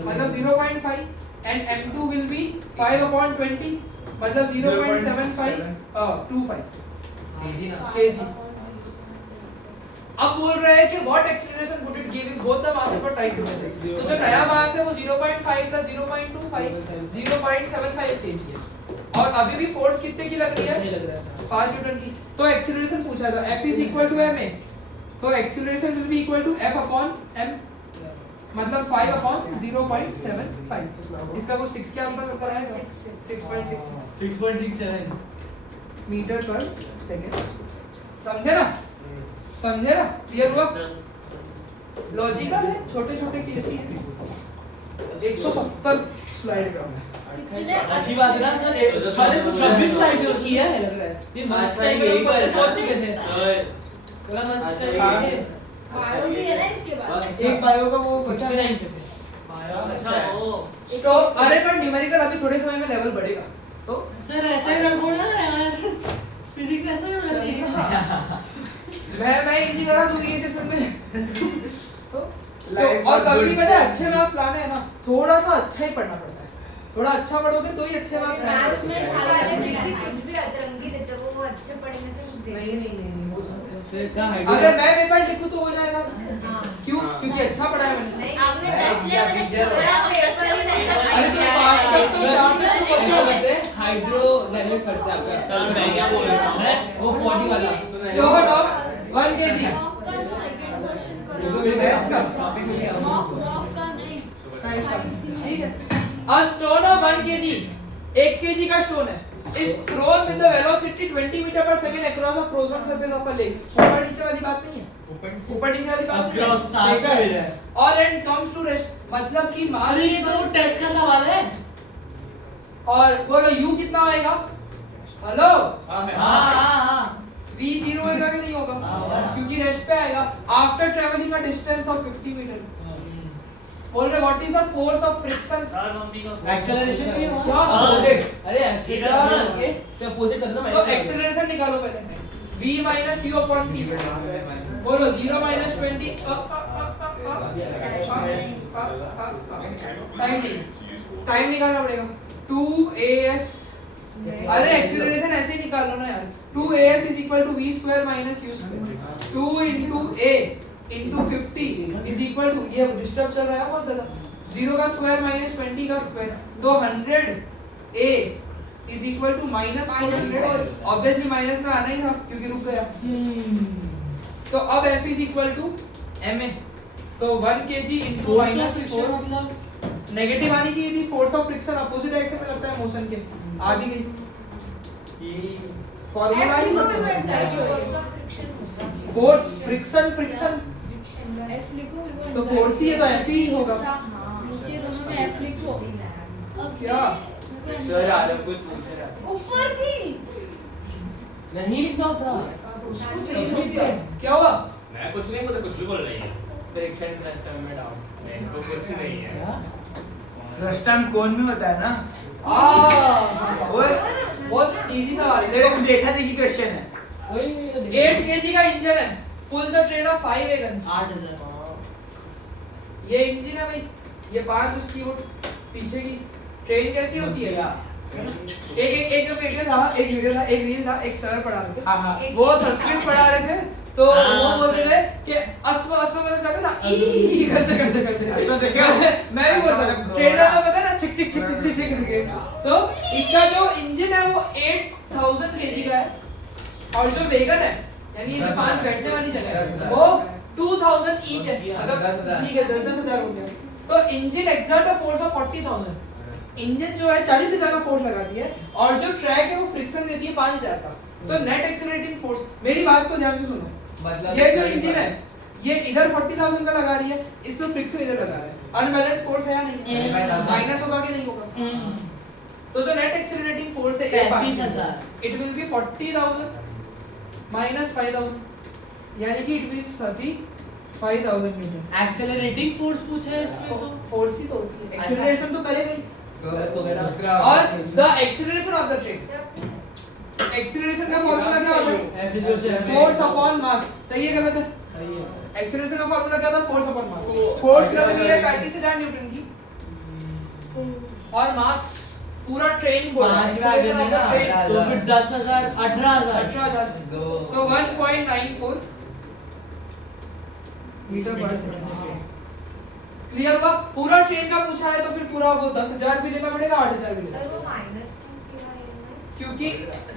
मतलब 0.5 and M2 will be 5 upon 20 मतलब 0.75 25 kg। अब बोल रहे हैं कि what acceleration would it give if both the masses were tied together. तो जो नया मास है वो 0.5 plus 0.25 0.75 kg है और अभी भी फोर्स कितने की लग रही है? 5 न्यूटन की। तो एक्सीलरेशन पूछा था F is equal to ma तो acceleration will be equal to F upon m मतलब 5 upon 0.75। इसका कुछ 6 के आसपास आता है 6.66 6.67 मीटर पर सेकंड। समझे ना? समझे ना? क्लियर हुआ? लॉजिकल है, छोटे छोटे केस ही है। 170 स्लाइड ग्राम है। अच्छी बात है ना सर, सारे कुछ 26 स्लाइड की है लग रहा है। ये मंच का यही कर पहुंच चुके थे सर, पूरा मंच का यही है। बायो भी है ना इसके बाद। एक बायो का वो 69 पे थे। अच्छा वो स्टॉप। अरे पर न्यूमेरिकल अभी थोड़े समय में लेवल बढ़ेगा तो सर ऐसा ही रखो ना यार, फिजिक्स ऐसा ही होना चाहिए। मैं इजी करा दूंगी ये सिस्टम में तो Life और was कभी good. पता है अच्छे मार्क्स लाने हैं ना, थोड़ा सा अच्छा ही पढ़ना पड़ता है। थोड़ा अच्छा पढ़ोगे तो ही अच्छे मार्क्स मैथ्स में वाले कुछ भी अतरंगी रहते हैं, वो अच्छे पढ़ने से कुछ नहीं नहीं नहीं हो जाता है। फिर क्या अगर मैं पेपर लिखूं तो हो जाएगा। हाँ। क्यों? क्योंकि अच्छा पढ़ा है मैंने। नहीं आपने 10 लिया, मैंने अगर आप पेपर में अच्छा अरे तो पास तक तो जाते तो कुछ नहीं होते। हाइड्रोडायनामिक्स पढ़ते हैं आपका सर मैं क्या बोल रहा हूँ वो बॉडी वाला स्टोन ऑफ 1 kg आपका सेकंड क्वेश्चन देखो करो। मेरे मैथ्स का टॉपिक में लिया मॉक का नहीं। साइंस का ठीक है। A stone of 1 kg 1 kg का स्टोन है is thrown with the velocity 20 meter per second across a frozen surface of a lake। ऊपर नीचे वाली बात नहीं है, ऊपर नीचे वाली बात नहीं है। Across साथ ठीक है। में है। और एंड कम्स टू रेस्ट मतलब कि मास अरे ये तो टेस्ट का सवाल है। और बोलो u कितना होएगा? हेलो हाँ v 0 होएगा कि नहीं होगा? हाँ। क्योंकि रेस्ट पे आएगा after travelling a distance of 50 metre. बोल रहे what is the force of friction? Sir mummy का एक्सेलरेशन भी है क्या अपोजिट। अरे एक्सेलरेशन एक्सेलरेशन के तो अपोजिट कर दो तो एक्सेलरेशन निकालो पहले v minus u upon t। बोलो 0 minus 20 टाइम निकालना पड़ेगा 2as। अरे एक्सेलरेशन ऐसे ही निकाल लो ना यार। 2as is equal to v square minus u square। 2 into a into 50 is equal to, ये डिस्टर्ब चल रहा है बहुत ज्यादा, 0 का स्क्वायर minus 20 का स्क्वायर, तो 100 a is equal to minus 400। Obviously minus में आना ही था क्योंकि रुक गया। तो अब f is equal to ma तो 1 kg into minus 4 मतलब नेगेटिव आनी चाहिए थी। Force of friction opposite direction में लगता है मोशन के, आ भी गई। ये फार्मूला ही सब F कुछ है। फोर्स ऑफ फ्रिक्शन होगा। फोर्स फ्रिक्शन फ्रिक्शन F लिखो मेरे को तो फोर्स ही है तो एफ ही होगा। अच्छा हाँ नीचे दोनों में F लिखो। अब क्या? सर आ रहा कुछ ऊपर भी नहीं लिखना था। कुछ नहीं लिखते। क्या हुआ? मैं कुछ नहीं बोलता, कुछ भी बोल रही है। परीक्षा क्लास टाइम में डाउन मैं को कुछ नहीं है। क्या? फर्स्ट टाइम कौन में होता है ना? ओए बहुत इजी सवाल है। देखो देखो देखा देखी क्वेश्चन है। वही 8 kg का इंजन है, pull the train of 5 wagons. 8000 ये इंजन है भाई, ये 5 उसकी वो पीछे की ट्रेन कैसी होती है? एक वीडियो था, एक रील था, एक सर पढ़ा रहे थे। हाँ हाँ वो संस्कृत पढ़ा रहे थे तो वो बोलते थे कि अश्व मतलब कहते ना ई करते अश्व देखे हो? मैं भी बोलता अश्व हूँ मतलब ट्रेन घोड़ा। का पता है ना छिक छिक छिक छिक छिक छिक करके। तो इसका जो इंजन है वो 8000 kg का है और जो वेगन है यानी ये जो 5 बैठने वाली जगह है वो 2000 ईच है। ठीक है 10,000 हो गया। तो engine exert a force of 40,000। Engine जो है 40,000 का फोर्स लगाती है और जो ट्रैक है वो फ्रिक्शन देती है 5,000 का। तो नेट एक्सेलरेटिंग फोर्स, मेरी बात को ध्यान से सुनो, ये जो इंजन है ये इधर 40,000 का लगा रही है, इसमें फ्रिक्शन इधर लगा रहा है। अनबैलेंस फोर्स है या नहीं? माइनस होगा कि नहीं होगा? तो जो नेट एक्सेलरेटिंग फोर्स है 35,000 इट विल बी 40,000 minus 5,000 यानी कि it will 35,000 5000 Newton. Accelerating force पूछा है इसमें तो फोर्स ही तो होती है, एक्सीलरेशन तो करेगा ही। दूसरा और the acceleration of the train, acceleration का फॉर्मूला क्या होता है? F is equal to ma। Force upon mass. सही है गलत है? सही है सर। एक्सीलरेशन का फॉर्मूला क्या था? Force upon mass. फोर्स लग रही है 35,000 न्यूटन की और मास पूरा ट्रेन बोला, 5 में आगे एक्सीलरेशन ऑफ द ना ट्रेन तो फिर 10,000 18,000 18,000 दो तो 1.94 मीटर पर सेकंड। क्लियर हुआ? पूरा ट्रेन का पूछा है तो फिर पूरा वो 10,000 भी लेना पड़ेगा, 8,000 भी लेना सर वो पड़ेगा। माइनस किया है मैं क्योंकि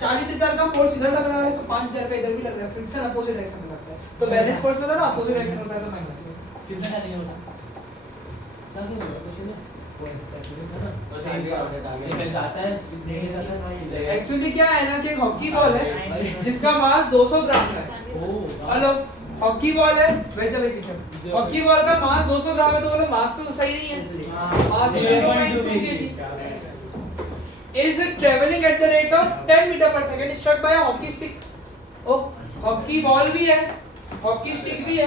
40,000 का फोर्स इधर लग रहा है तो 5,000 का इधर भी लग रहा है, फ्रिक्शन अपोजिट डायरेक्शन में लगता है। तो बैलेंस फोर्स में था ना, अपोजिट डायरेक्शन में था तो माइनस। कितना नहीं होता सब नहीं होता कुछ नहीं बस आगे आगे निकल जाता है नहीं जाता है एक्चुअली क्या है ना कि एक हॉकी बॉल है जिसका मास 200 ग्राम है। ओ हेलो, हॉकी बॉल है, wait the picture. Hockey ball का मास 200 ग्राम है तो बोलो मास तो सही नहीं है। मास 0.2 kg is traveling at the rate of 10 meter per second struck by a hockey stick। Oh hockey ball भी है, हॉकी स्टिक भी है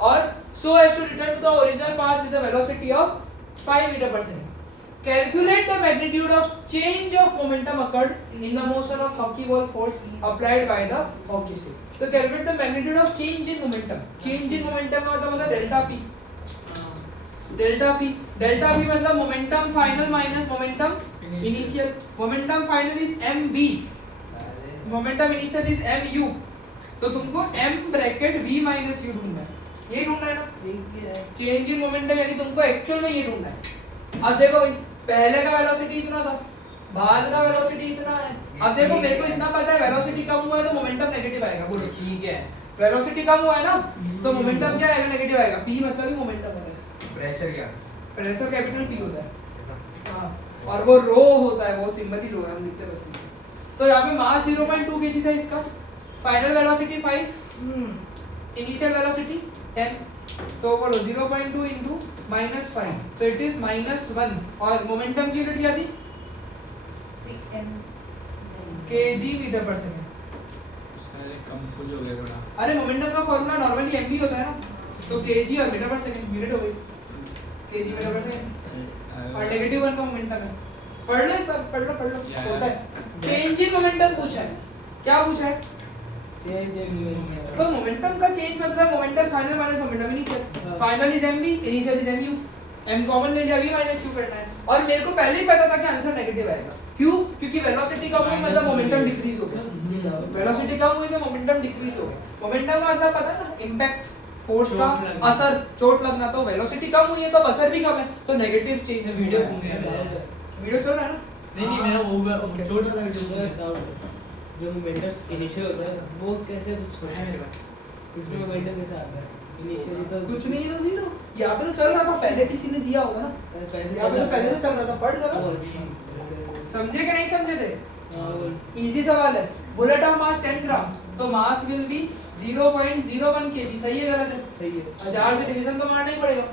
और so as to return to the original path with a velocity of 5 meter per second। Calculate the magnitude of change of momentum occurred in the motion of hockey ball force applied by the hockey stick। तो calculate the magnitude of change in momentum। Change in momentum का मतलब होता है डेल्टा p। डेल्टा p मतलब momentum final minus momentum initial। momentum final is mv, momentum initial is mu। तो तुमको m bracket v minus u ढूंढना है, ये ढूंढना है ना। चेंज इन मोमेंटम यानी तुमको एक्चुअल में ये ढूंढना है। अब देखो भाई, पहले का वेलोसिटी इतना था, बाद का वेलोसिटी इतना है। अब देखो मेरे को इतना पता है वेलोसिटी कम हुआ है तो मोमेंटम नेगेटिव आएगा। बोलो ठीक है, वेलोसिटी कम हुआ है ना तो मोमेंटम क्या आएगा? नेगेटिव आएगा। p मतलब ही मोमेंटम है। प्रेशर क्या प्रेशर कैपिटल P होता है। हां, और वो रो होता है, वो सिंबल ही रो है, हम लिखते हैं बस। तो यहाँ पे मास 0.2 kg था इसका, फाइनल वेलोसिटी 5, इनिशियल वेलोसिटी 10। तो बोलो 0.2 into -5 तो इट इज -1 और मोमेंटम की यूनिट क्या थी? m kg metre per second. सारे कंफ्यूज हो गए थोड़ा अरे मोमेंटम का फॉर्मूला नॉर्मली mv होता है ना, तो kg और मीटर पर सेकंड, यूनिट हो गई kg मीटर पर सेकंड और -1 का मोमेंटम है। पढ़ लो होता है। चेंज इन मोमेंटम पूछा है, क्या पूछा है? चेंज इन तो मोमेंटम का चेंज मतलब momentum final minus momentum initial. Final is mv, initial is mu। m common ले लिया, v माइनस q करना है। और मेरे को पहले ही पता था कि आंसर नेगेटिव आएगा। क्यों? क्योंकि वेलोसिटी कम हुई मतलब मोमेंटम डिक्रीज हो गया। वेलोसिटी कम हुई तो मोमेंटम डिक्रीज हो गया। मोमेंटम का मतलब पता है ना, इंपैक्ट, फोर्स का असर, चोट लगना। तो वेलोसिटी कम हुई है तो असर भी कम है, तो नेगेटिव चेंज। वीडियो वीडियो चल रहा है ना? नहीं मेरा वो छोड़ वाला वीडियो जो मोमेंटम इनिशियल होता है वो कैसे कुछ है मेरे पास इसमें मोमेंटम कैसे आता है इनिशियली तो कुछ नहीं है तो जीरो। यहाँ पे तो चल रहा था, पहले किसी ने दिया होगा ना। पैसे यहाँ पे तो पहले से चल रहा था। पढ़ जरा, समझे कि नहीं समझे थे? इजी सवाल है। बुलेट ऑफ मास 10 ग्राम तो मास विल बी 0.01 kg। सही है गलत है? सही है। 1000 से डिवीजन तो मारना ही पड़ेगा।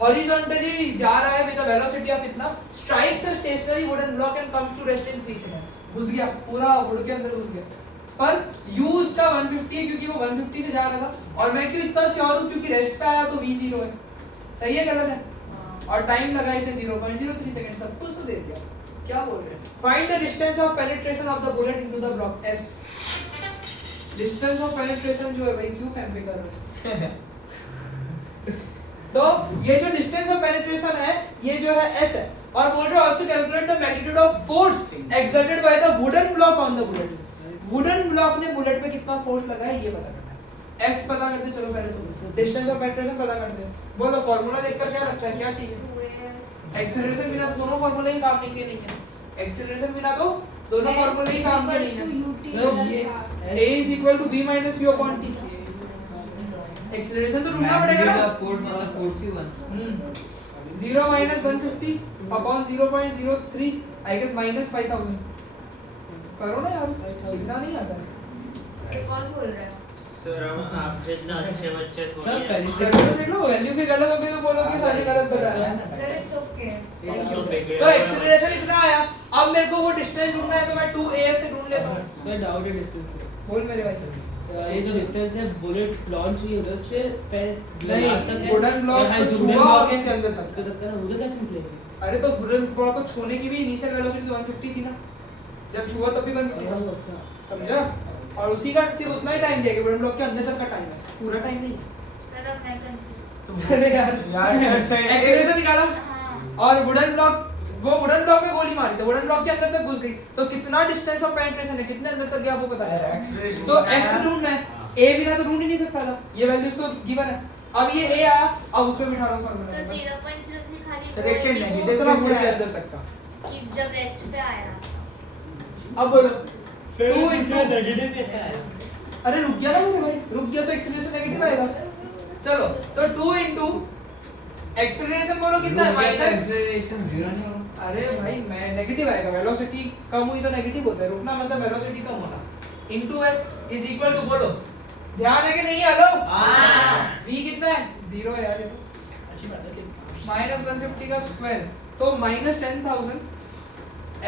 हॉरिजॉन्टली जा रहा है विद द वेलोसिटी ऑफ इतना, strikes a stationary wooden block and comes to rest in 3 second. घुस गया, पूरा वुड के अंदर घुस गया। पर यूज का 150 है क्योंकि वो 150 से जा रहा था। और मैं क्यों इतना श्योर हूं? क्योंकि रेस्ट पे आया तो v 0 है। सही है गलत है? और टाइम लगा इतने 0.03 सेकंड। सब कुछ तो दे दिया। क्या बोल रहे हैं? Find the distance of penetration of the bullet into the block s। Distance of penetration जो है भाई, क्यों फैम पे कर रहे हैं? तो ये जो डिस्टेंस ऑफ पेनिट्रेशन है ये जो है s है। और बोल रहे also calculate the magnitude of force exerted by the wooden block on the bullet. Wooden block ने बुलेट पे कितना फोर्स लगा है ये पता करना है। s पता करते चलो पहले तो डिस्टेंस ऑफ पेनिट्रेशन पता करते हैं। बोलो फार्मूला देखकर क्या लगता है, क्या चाहिए? 2s एक्सेलरेशन बिना तो दोनों फार्मूले ही काम नहीं किए नहीं है। एक्सेलरेशन बिना तो दोनों फार्मूले ही काम किए नहीं है। सर ये a is equal to v minus u upon t। Acceleration तो ढूंढना पड़ेगा ना। फोर्स मतलब force he 1 0 minus 150 upon 0.03 I guess minus 5000। करो ना यार, इतना नहीं आता है। सर कौन बोल रहा है? सर हम आपसे इतना अच्छे बच्चे सर थोड़ी हैं। पहले करके तो देख लो, वैल्यू भी गलत हो गई तो बोलो कि सारी गलत बताया। Sir it's okay. क्यों बिगड़े तो एक्सेलरेशन इतना आया, अब मेरे को वो डिस्टेंस ढूंढना है तो मैं 2as से ढूंढ लेता हूं। सर डाउट है डिस्टेंस बोल मेरे भाई। ये जो डिस्टेंस है बुलेट लॉन्च हुई उधर से नहीं, wooden block को छुआ और उसके अंदर तक। का ना उधर कैसे निकलेंगे? अरे तो वुडन ब्लॉक को छूने की भी इनिशियल वेलोसिटी तो 150 थी ना, जब छुआ तब भी 150 था, अच्छा समझा? और उसी का सिर्फ उतना ही टाइम दिया कि वुडन ब्लॉक के अंदर तक का टाइम है, पूरा टाइम नहीं है। सर अब मैं confused। अरे यार यार सर एक्सेलरेशन निकाला हाँ और वुडन ब्लॉक, वो वुडन ब्लॉक में गोली मारी तो वुडन ब्लॉक के अंदर तक घुस गई, तो कितना डिस्टेंस ऑफ पेनिट्रेशन है, कितने अंदर तक गया वो पता है। एक्सेलरेशन तो एक्स ढूंढना है, ए बिना तो ढूंढ ही नहीं सकता था, ये वैल्यूज तो गिवन है। अब ये ए आया, अब उस पे बिठा रहा हूं तो फार्मूला 0.03 खाली Correction वो negative इतना कैसे फुल के आया? अंदर तक का। कि जब रेस्ट पे आया। अब बोलो 2 फिर नेगेटिव कैसे आया? अरे रुक गया ना मुझे भाई, रुक गया तो एक्सेलरेशन नेगेटिव आएगा। चलो तो 2 इनटू एक्सेलरेशन बोलो कितना है माइनस, एक्सेलरेशन 0 नहीं होगा। अरे भाई मैं नेगेटिव आएगा, वेलोसिटी कम हुई तो नेगेटिव होता है, रुकना मतलब वेलोसिटी कम होना, into s is equal to, बोलो ध्यान है कि नहीं? हेलो हां v कितना है? 0 है यार, ये तो अच्छी बात है। -150 का स्क्वायर तो -10,000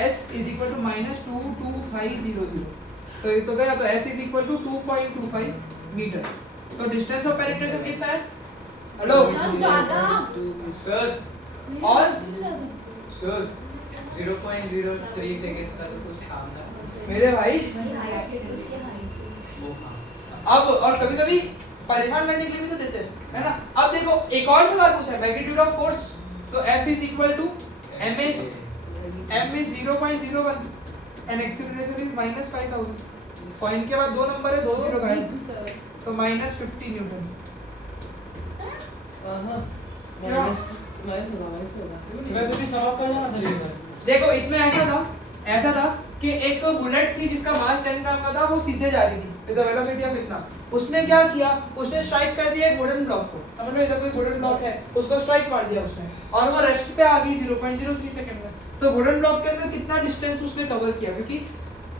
s इज इक्वल टू -22500, तो ये तो गया, तो s is equal to 2.25 metre. तो डिस्टेंस ऑफ पेनिट्रेशन कितना है? हेलो ना ज्यादा सर और सर 0.03 सेकंड्स का तो कुछ काम ना। मेरे भाई उसके हाइट से वो हां अब, और कभी-कभी परेशान करने के लिए भी तो देते हैं, है ना? अब देखो एक और सवाल पूछा है, मैग्नीट्यूड ऑफ फोर्स, तो F is equal to ma, m is 0.01 and acceleration is -5000। Point के बाद दो नंबर है, दो जीरो का है, सर तो -50 न्यूटन। हां क्या? माइनस होगा मैं तो भी सवाल कर ना सर ये बार। देखो इसमें ऐसा था कि एक बुलेट थी जिसका मास 10 ग्राम का था, वो सीधे जा रही थी विद द वेलोसिटी ऑफ इतना। उसने क्या किया, उसने स्ट्राइक कर दिया एक वुडन ब्लॉक को, समझ लो इधर कोई वुडन ब्लॉक है, उसको स्ट्राइक मार दिया उसने, और वो रेस्ट पे आ गई 0.03 सेकंड में। तो वुडन ब्लॉक के अंदर कितना डिस्टेंस उसने कवर किया, क्योंकि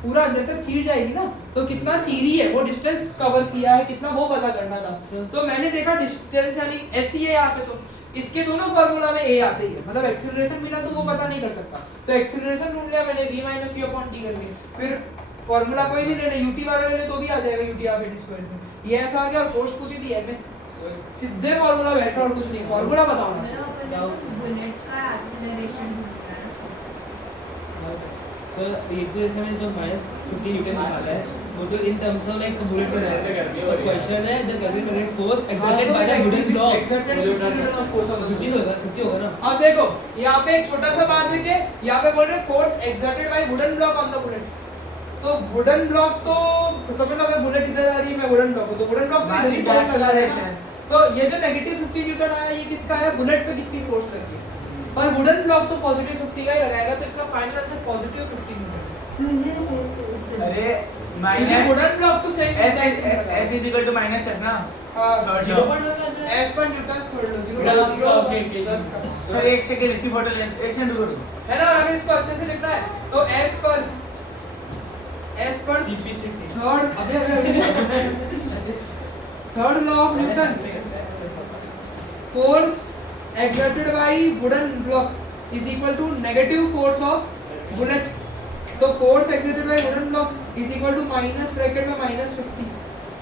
पूरा अंदर तक चीर जाएगी ना, तो कितना चीरी है, वो डिस्टेंस कवर किया है कितना, वो पता करना था। तो मैंने देखा डिस्टेंस यानी एस ही है यहाँ पे, तो इसके दोनों फार्मूला में ए आते ही है, मतलब एक्सेलरेशन बिना तो वो पता नहीं कर सकता। तो एक्सेलरेशन ढूंढ लिया मैंने v - v/t करके, फिर फार्मूला कोई भी ले ले, ut वाला ले ले तो भी आ जाएगा, ut ऑफ v स्क्वायर से ये ऐसा आ गया। और फोर्स पूछी थी m, सीधे फार्मूला बैठा और कुछ नहीं, फार्मूला बताओ ना। मतलब अपन ने सिर्फ बुलेट का एक्सीलरेशन ढूंढा है ना फिर से। सर ये तो जैसे मैंने जो -50 न्यूटन निकाला है वो तो in terms of like bullet का क्वेश्चन है, the magnetic force exerted by the wooden block exerted 50 Newton of force on the 50 होगा ना। अब देखो यहाँ पे एक छोटा सा बात है कि यहाँ पे बोल रहे force exerted by wooden block on the bullet, तो वुडन ब्लॉक तो समझ लो अगर बुलेट इधर आ रही है, मैं वुडन ब्लॉक हूं, तो वुडन ब्लॉक पे इतनी फोर्स लगा रहा है। तो ये जो -50 न्यूटन आया, ये किसका है? बुलेट पे कितनी फोर्स लगी है, और वुडन ब्लॉक तो +50 का ही लगाएगा, तो इसका फाइनल आंसर +50 न्यूटन। अरे क्योंकि माइनस वुडन ब्लॉक तो same f is equal to -f ना। हां Third 0.1 का सर। s पर न्यूटन छोड़ लो, 0 ओके, ओके। सर एक सेकंड इसकी फोटो ले, एक सेकंड रुको। है ना? अगर इसको अच्छे से लिखना है तो s पर CP/CP थर्ड, अबे third law of Newton, force exerted by wooden block is equal to negative force of bullet, तो force exerted by wooden block is equal to minus bracket में -50,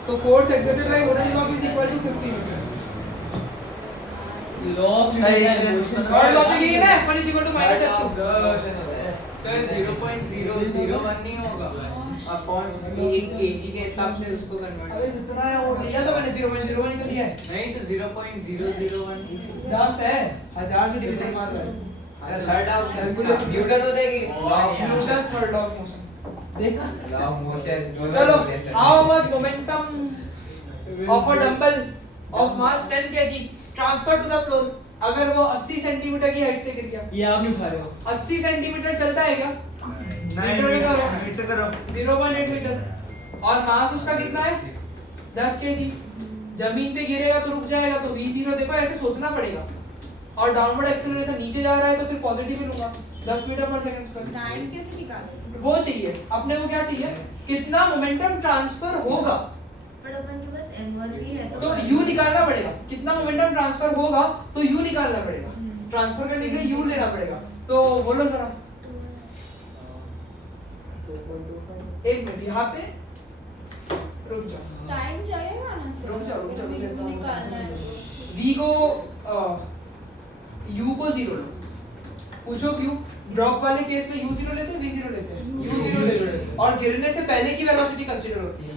तो force exerted by wooden block is equal to 50 Newton. Law of motion और लॉजिक ये है ना, F1 is equal to -F2। Sir 0.001 नहीं होगा, अपॉन 1 kg के हिसाब से उसको कन्वर्ट। अबे जितना है वो लिया तो मैंने 0.01 ही तो लिया है, नहीं तो 0.001 10 है, 1000 से डिवीजन मार रहा है। Third of Calculation। न्यूटन तो देगी Newton third law of motion. देखा लॉ ऑफ मोशन चलो, how much momentum of a dumbbell of mass 10 kg transfer to the floor, अगर वो 80 सेंटीमीटर की हाइट से गिर गया, ये आप नहीं उठा रहे हो 80 सेंटीमीटर चलता है क्या? मीटर करो 0.8 मीटर, और मास उसका कितना है? 10 kg। जमीन पे गिरेगा तो रुक जाएगा, तो v0 देखो ऐसे सोचना पड़ेगा, और डाउनवर्ड एक्सेलरेशन नीचे जा रहा है तो फिर पॉजिटिव ही लूंगा, 10 metre per second square. Time कैसे निकालें? वो चाहिए अपने को, क्या चाहिए? कितना मोमेंटम ट्रांसफर होगा, पर अपन के पास m1 भी है तो u निकालना पड़ेगा। कितना मोमेंटम ट्रांसफर होगा तो u निकालना पड़ेगा, ट्रांसफर करने के लिए u लेना पड़ेगा। तो बोलो जरा, एक मिनट यहाँ पे रुक जाओ टाइम चाहिएगा ना सर रुक जाओ, रुक जाओ, रुक जाओ। निकालना है v को u को 0 लो पूछो क्यों ड्रॉप वाले केस में u 0 लेते हैं v 0 लेते हैं u 0 ले लो और गिरने से पहले की वेलोसिटी कंसीडर होती है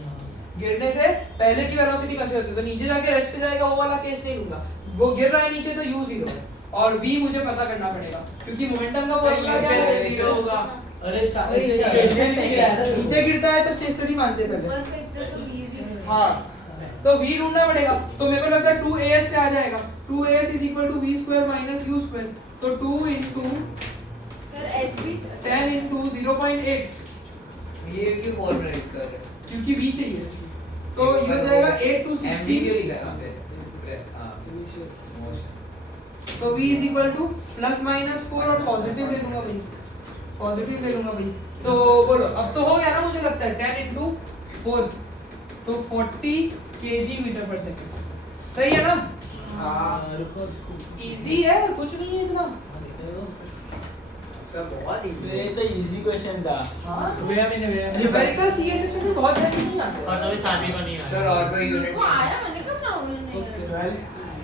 गिरने से पहले की वेलोसिटी कंसीडर होती है तो नीचे जाके रेस्ट पे जाएगा वो वाला केस नहीं लूंगा वो गिर रहा है नीचे तो u 0 है और v मुझे पता करना पड़ेगा क्योंकि मोमेंटम का फॉर्मूला क्या है 0 होगा अरे वही स्टेशन पे गिरा है नीचे गिरता है तो स्टेशनरी मानते हैं पहले ऊपर फेंकते तो easy है। हाँ तो v ढूंढना पड़ेगा तो मेरे को लगता है 2as से आ जाएगा 2as is equal to v square minus u square तो 2 into सर एस भी 10 into 0.8 ये क्यों फॉर्मूला यूज कर रहे हो क्योंकि v चाहिए तो ये हो जाएगा 8 to 16 MV क्यों लिखा है वहाँ पे हाँ तो v is equal to plus minus 4 और पॉजिटिव ले लूंगा भाई पॉजिटिव ले लूंगा भाई तो बोलो अब तो हो गया ना मुझे लगता है 10 into 4 तो 40 kg मीटर पर सेकंड सही है ना हाँ रुको इजी है कुछ नहीं है इतना सर बहुत इजी ये तो इजी क्वेश्चन था हाँ वे हमें ने न्यूमेरिकल सीएसएस में भी बहुत हैवी नहीं आते और तभी सानवी को नहीं सर और कोई यूनिट वो आया मैंने कब प्रॉब्लम नहीं है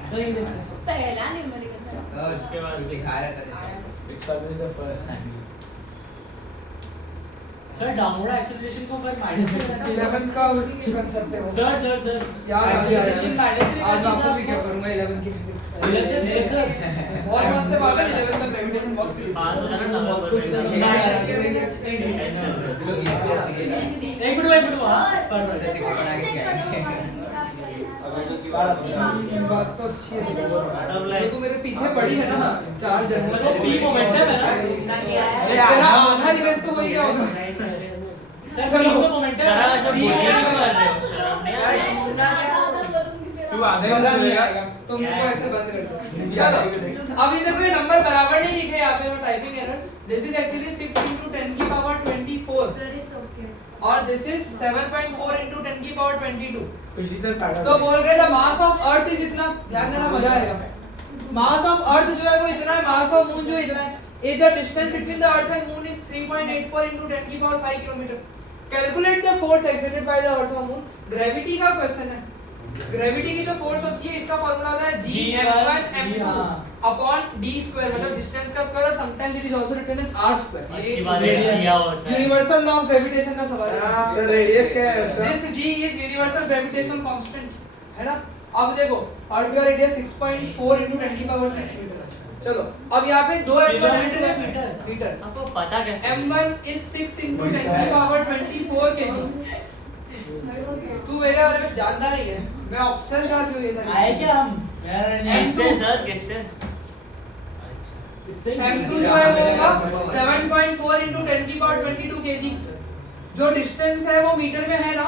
सही देखो पहला न्यूमेरिकल था सर उसके बाद दिखा रहा था जैसे It's always the first time. Sir downward acceleration को पर माइनस 11 का कांसेप्ट है वो सर यार एक्सेलरेशन माइनस आज आपको भी क्या करूंगा 11 की फिजिक्स सर बहुत मस्त है पागल 11 का ग्रेविटेशन बहुत क्रेजी पास हो जाना नंबर कुछ एक मिनट बात तो अच्छी है मैडम जो तू मेरे पीछे पड़ी है ना चार जगह सर, बी मोमेंटम है ना? तेरा आधा रिवर्स तो वही क्या होगा सर बी को मोमेंटम शराब ऐसे बी बोलिए में क्यों क्या कर रहे हो शराब नहीं आ रही तू आधे मजा नहीं आएगा तुमको ऐसे बंद कर दो चलो अब ये देखो ये नंबर बराबर नहीं लिखे यहाँ पे वो typing error this is actually 6 into 10 की पावर 24 Sir, it's okay. और दिस इज 7.4 into 10 की पावर 22 खुशी से पैडल तो बोल रहे थे मास ऑफ अर्थ इज इतना ध्यान देना मजा आएगा मास ऑफ अर्थ जो है वो इतना है मास ऑफ मून जो इतना है the distance between the earth and moon is 3.84 into 10 की power 5 kilometre calculate the force exerted by the earth और मून ग्रेविटी का क्वेश्चन है ग्रेविटी की जो फोर्स होती है इसका फार्मूला होता है G m1 m2 upon d square मतलब डिस्टेंस का स्क्वायर और sometimes it is also written as r square अच्छी बात है किया होता है यूनिवर्सल लॉ ऑफ ग्रेविटेशन का सवाल है सर रेडियस क्या है this g is universal gravitational constant है ना अब देखो अर्थ का रेडियस 6.4 into 10 की पावर 6 मीटर है चलो अब यहाँ पे दो किलोमीटर या मीटर मीटर आपको पता कैसे m1 is 6 into 10 की पावर 24 kg तू मेरे बारे में जानता नहीं है मैं ऑब्सेस्ड आदमी हूँ ये सारी आए क्या हम किससे सर किससे m2 जो है वो होगा 7.4 into 10 की पावर 22 kg जो डिस्टेंस है वो मीटर में है ना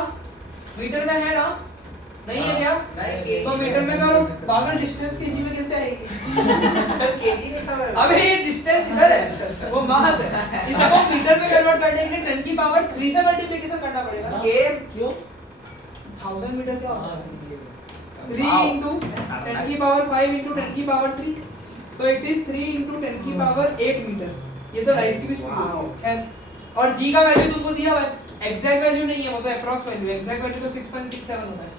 नहीं है क्या नहीं तो मीटर में करो पागल डिस्टेंस केजी में कैसे आएगी सर केजी लिखा हुआ है अबे ये डिस्टेंस इधर है वो मास है इसको मीटर में कन्वर्ट करने के लिए 10 की पावर 3 से मल्टीप्लिकेशन करना पड़ेगा ना के क्यों 1000 मीटर क्या होता है 3 into 10 की पावर 5 into 10 की पावर 3 तो इट इज 3 into 10 की पावर 8 मीटर ये तो लाइट की भी स्पीड है खैर और g का वैल्यू तुमको दिया हुआ है एग्जैक्ट वैल्यू नहीं है वो तो अप्रॉक्स वैल्यू है एग्जैक्ट वैल्यू तो 6.67 होता है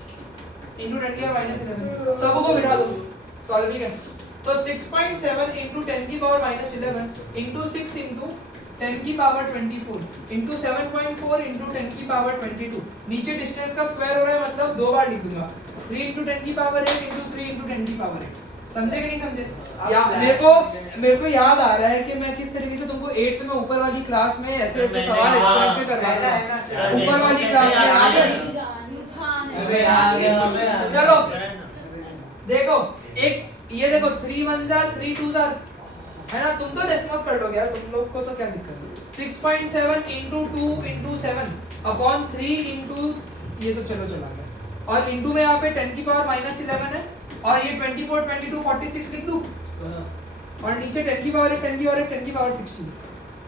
into 10 की पावर -11 सबको बिठा दो सॉल्विंग है तो 6.7 into 10 की पावर -11 into 6 into 10 की पावर 24 into 7.4 into 10 की पावर 22 नीचे डिस्टेंस का स्क्वायर हो रहा है मतलब दो बार लिख दूंगा 3 into 10 की पावर 8 into 3 into 10 की पावर 8 समझे कि नहीं समझे मेरे को याद आ रहा है कि मैं किस तरीके से तुमको 8th में ऊपर वाली क्लास में ऐसे ऐसे सवाल एक्सप्लेन से करवाया था ऊपर वाली क्लास में याद है अरे यार चलो देखो एक ये देखो 3 1 जार 3 2 जार है ना तुम तो डेसिमल्स कर लोगे यार तुम लोग को तो क्या दिक्कत है 6.7 into 2 into 7 upon 3 into ये तो चलो चला गया और into में यहाँ पे 10 की पावर -11 है और ये 24 22 46 लिख दूं और नीचे 10 की पावर 10 की और 10 की पावर 16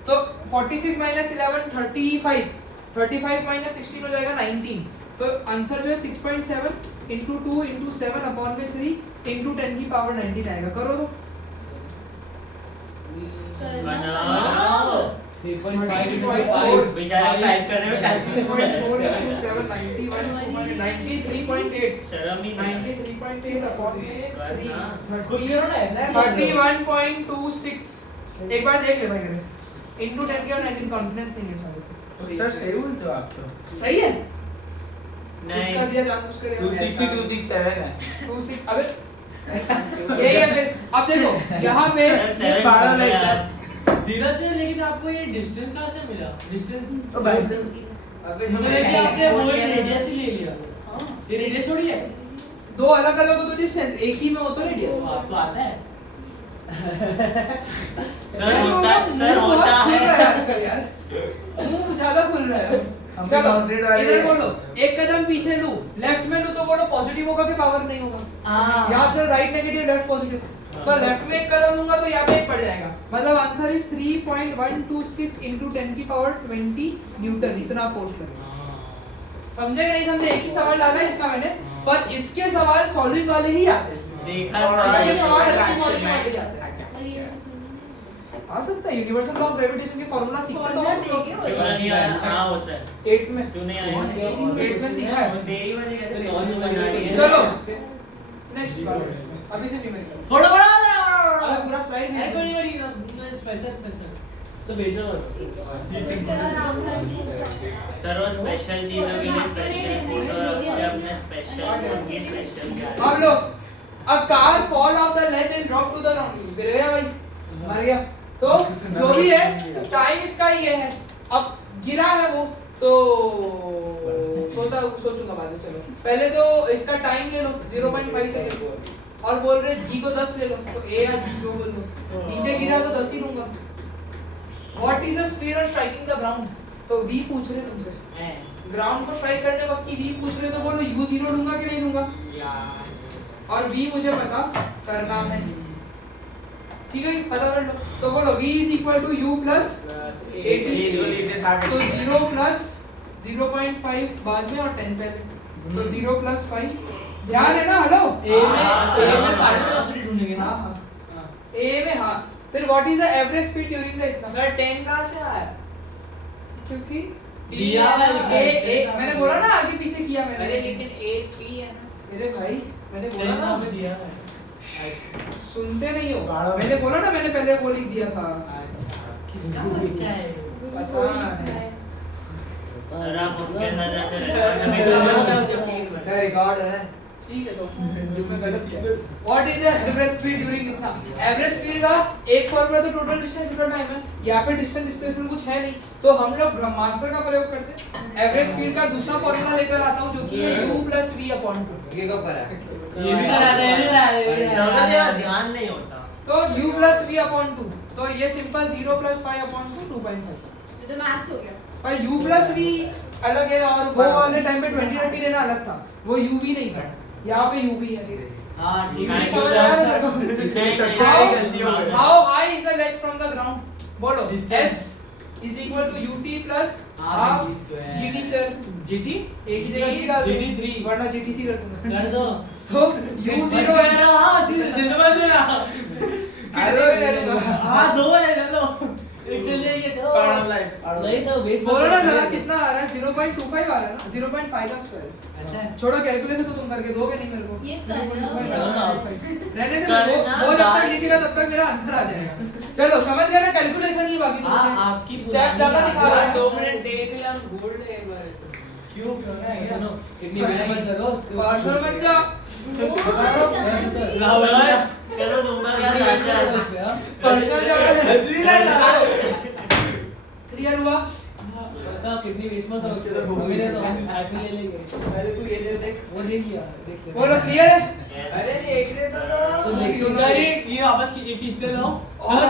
तो 46 -11 35 35 -16 हो जाएगा 19 तो आंसर जो है 6.7 into 2 into 7 upon में 3 into 10 की पावर 19 आएगा करो तो बनाओ 3.5 into 5. बेचारा टाइप करने में टाइप 3.427 93.8 शर्म ही नहीं 93.8 upon करना। 31.26 एक बार देख ले भाई मेरे into 10 के और 19 कॉन्फिडेंस नहीं है सारे सर सही बोलते हो आप तो सही है नहीं कर दिया जान उसके 260 267 है 26 अबे यही है फिर अब देखो यहाँ पे सर पागल है यार। सर। धीरज से लेकिन आपको ये डिस्टेंस कहाँ से मिला? डिस्टेंस ओ भाई साहब अबे मुझे लगा कि आपने वो रेडियस ही ले लिया। हाँ। ये रेडियस थोड़ी है। दो अलग अलग हो तो डिस्टेंस एक ही में हो तो रेडियस वो आपको आता है? सर होता है आजकल यार मुंह ज्यादा खुल रहा है हम चलो 100 वाले इधर बोलो एक कदम पीछे लूं लेफ्ट में लूं तो बोलो पॉजिटिव होगा कि पावर नहीं होगा हाँ। याद करो राइट नेगेटिव लेफ्ट पॉजिटिव तो लेफ्ट में एक कदम लूंगा तो यहाँ पे एक बढ़ जाएगा मतलब आंसर इज 3.126 into 10 की पावर 20 न्यूटन इतना फोर्स लगेगा समझे कि नहीं समझे एक ही सवाल डाला है इसका मैंने पर इसके सवाल सॉल्विंग वाले ही आते हैं देखा इसके सवाल अच्छे Flash सॉल्विंग में- वाले जाते हैं आ सकता है यूनिवर्सल लॉ ऑफ ग्रेविटेशन के फार्मूला सीखते तो हम लोग क्यों नहीं आया हाँ होता है 8 में क्यों नहीं आया 8 में सीखा है तेरी वजह कैसे चलो, नहीं बना रही है? चलो नेक्स्ट अभी से न्यूमेरिकल फोटो बना अरे पूरा स्लाइड नहीं नहीं कोई स्पेशल तो भेजो सर वो स्पेशल चीजों के लिए स्पेशल फोटो रखते हैं अपने स्पेशल ये स्पेशल क्या है अब लो a car fall off the ledge and drop to the ground गिर गया भाई मर गया तो जो भी है टाइम इसका ये है अब गिरा है वो तो सोचूंगा बाद में चलो पहले तो इसका टाइम ले लो 0.5 सेकंड और बोल रहे जी को 10 ले लो तो ए या जी जो बोल लो नीचे गिरा तो 10 ही लूंगा what is the speed of striking the ground तो v पूछ रहे तुमसे ग्राउंड को स्ट्राइक करने वक्त की v पूछ रहे तो बोलो u 0 लूंगा कि नहीं लूंगा और v मुझे पता करना है ठीक है पता कर लो तो बोलो v is equal to u plus 80 तो 0 plus 0.5 बाद में और 10 पहले तो 0 plus 5 ध्यान है ना हेलो ए में फाइनल वेलोसिटी ढूंढेंगे ना हाँ a में हाँ फिर what is the average speed during the इतना सर 10 कहाँ से आया क्योंकि दिया हुआ लिखा है। मैंने बोला ना आगे पीछे किया अरे मैंने लेकिन 8p है ना मेरे भाई मैंने बोला ना में दिया है सुनते नहीं हो बारह मैंने बोला ना मैंने पहले वो लिख दिया था किसका बच्चा है पता है सर आप उनके साथ ऐसे सर रिकॉर्ड है ठीक है तो इसमें गलत किया what is the average speed during इतना एवरेज स्पीड का एक फॉर्मूला तो टोटल डिस्टेंस टोटल टाइम है यहाँ पे डिस्टेंस डिस्प्लेसमेंट कुछ है नहीं तो हम लोग ब्रह्मास्त्र का प्रयोग करते हैं एवरेज स्पीड का दूसरा फॉर्मूला लेकर आता हूँ जो कि है u + v/2 ये कब करा ये भी करा दे ध्यान नहीं होता तो u + v/2 तो ये सिंपल 0 + 5/2 2.5 ये तो मैथ्स हो गया पर u + v अलग है और वो वाले टाइम पे 2030 लेना अलग था वो uv नहीं था यहाँ पे uv है हां ठीक है। है समझ आया ना तेरे को? इससे सबसे How- गलती हो गई How high is the ledge from the ground? बोलो Distance. S is equal to ut plus हाँ, half GT square. GT square GT एक ही जगह G डाल दो GT3 वरना GTC कर दूंगा कर दो तो u0 हां दिन भर ले हां दो है ले लो एक चलिए ये तो Part of life. नहीं सर वेस्ट बोलो ना जरा कितना आ रहा है 0.25 आ रहा है ना 0.5 का स्क्वायर ऐसा है छोड़ो कैलकुलेशन तो तुम करके दोगे नहीं मेरे को ये करना। रहने दे वो जब तक लिखेगा तब तक मेरा आंसर आ जाएगा चलो समझ गए ना कैलकुलेशन ही बाकी हां तुमसे आपकी स्टेप ज्यादा दिखा रहा है 2 मिनट देख ले हम गोल्ड एक बार क्यों सुनो कितनी मेहनत करो उसके पार्शल बच्चा चलो सुपर का पार्शल जा रहा है क्लियर हुआ ऐसा कितनी वेस्ट मत करो हमने तो हम आईफी ले लेंगे पहले तू ये देख वो देखिए देख ले बोलो क्लियर है अरे देख ले तो तो लेकिन सर ये वापस ये खींचते रहो सर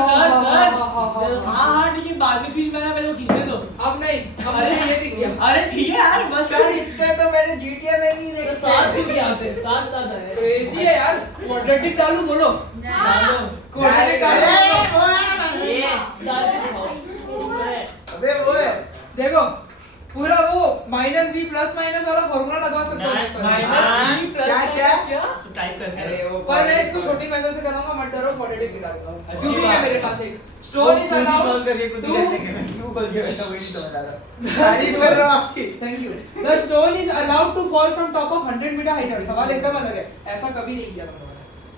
हाँ ठीक है बाद में फील करना पहले वो खींचते दो अब नहीं अब मुझे ये दिख गया अरे ठीक है यार बस सर इतने तो मैंने GTA में नहीं देखे साथ ही आते साथ साथ आए क्रेजी है यार क्वाड्रेटिक डालू बोलो डालो क्वाड्रेटिक डालू अबे वो है देखो पूरा वो -v +- वाला फार्मूला लगवा सकते हो next वाले में। माइनस v प्लस क्या? टाइम टाइप करके अरे वो पर मैं इसको छोटी मेथड से कराऊंगा, मत डरो, क्वाड्रेटिक भी डालूंगा। अच्छी क्योंकि बात है मेरे है। पास एक स्टोन इज सॉल्व अलाउड करके खुद ही to- करने के मैं क्यों बोल के बैठा वही तो बता रहा तारीफ कर रहा हूं आपकी। Thank you. The stone is allowed to fall from top of 100 metre height. सवाल एकदम अलग है, ऐसा कभी नहीं किया मैंने।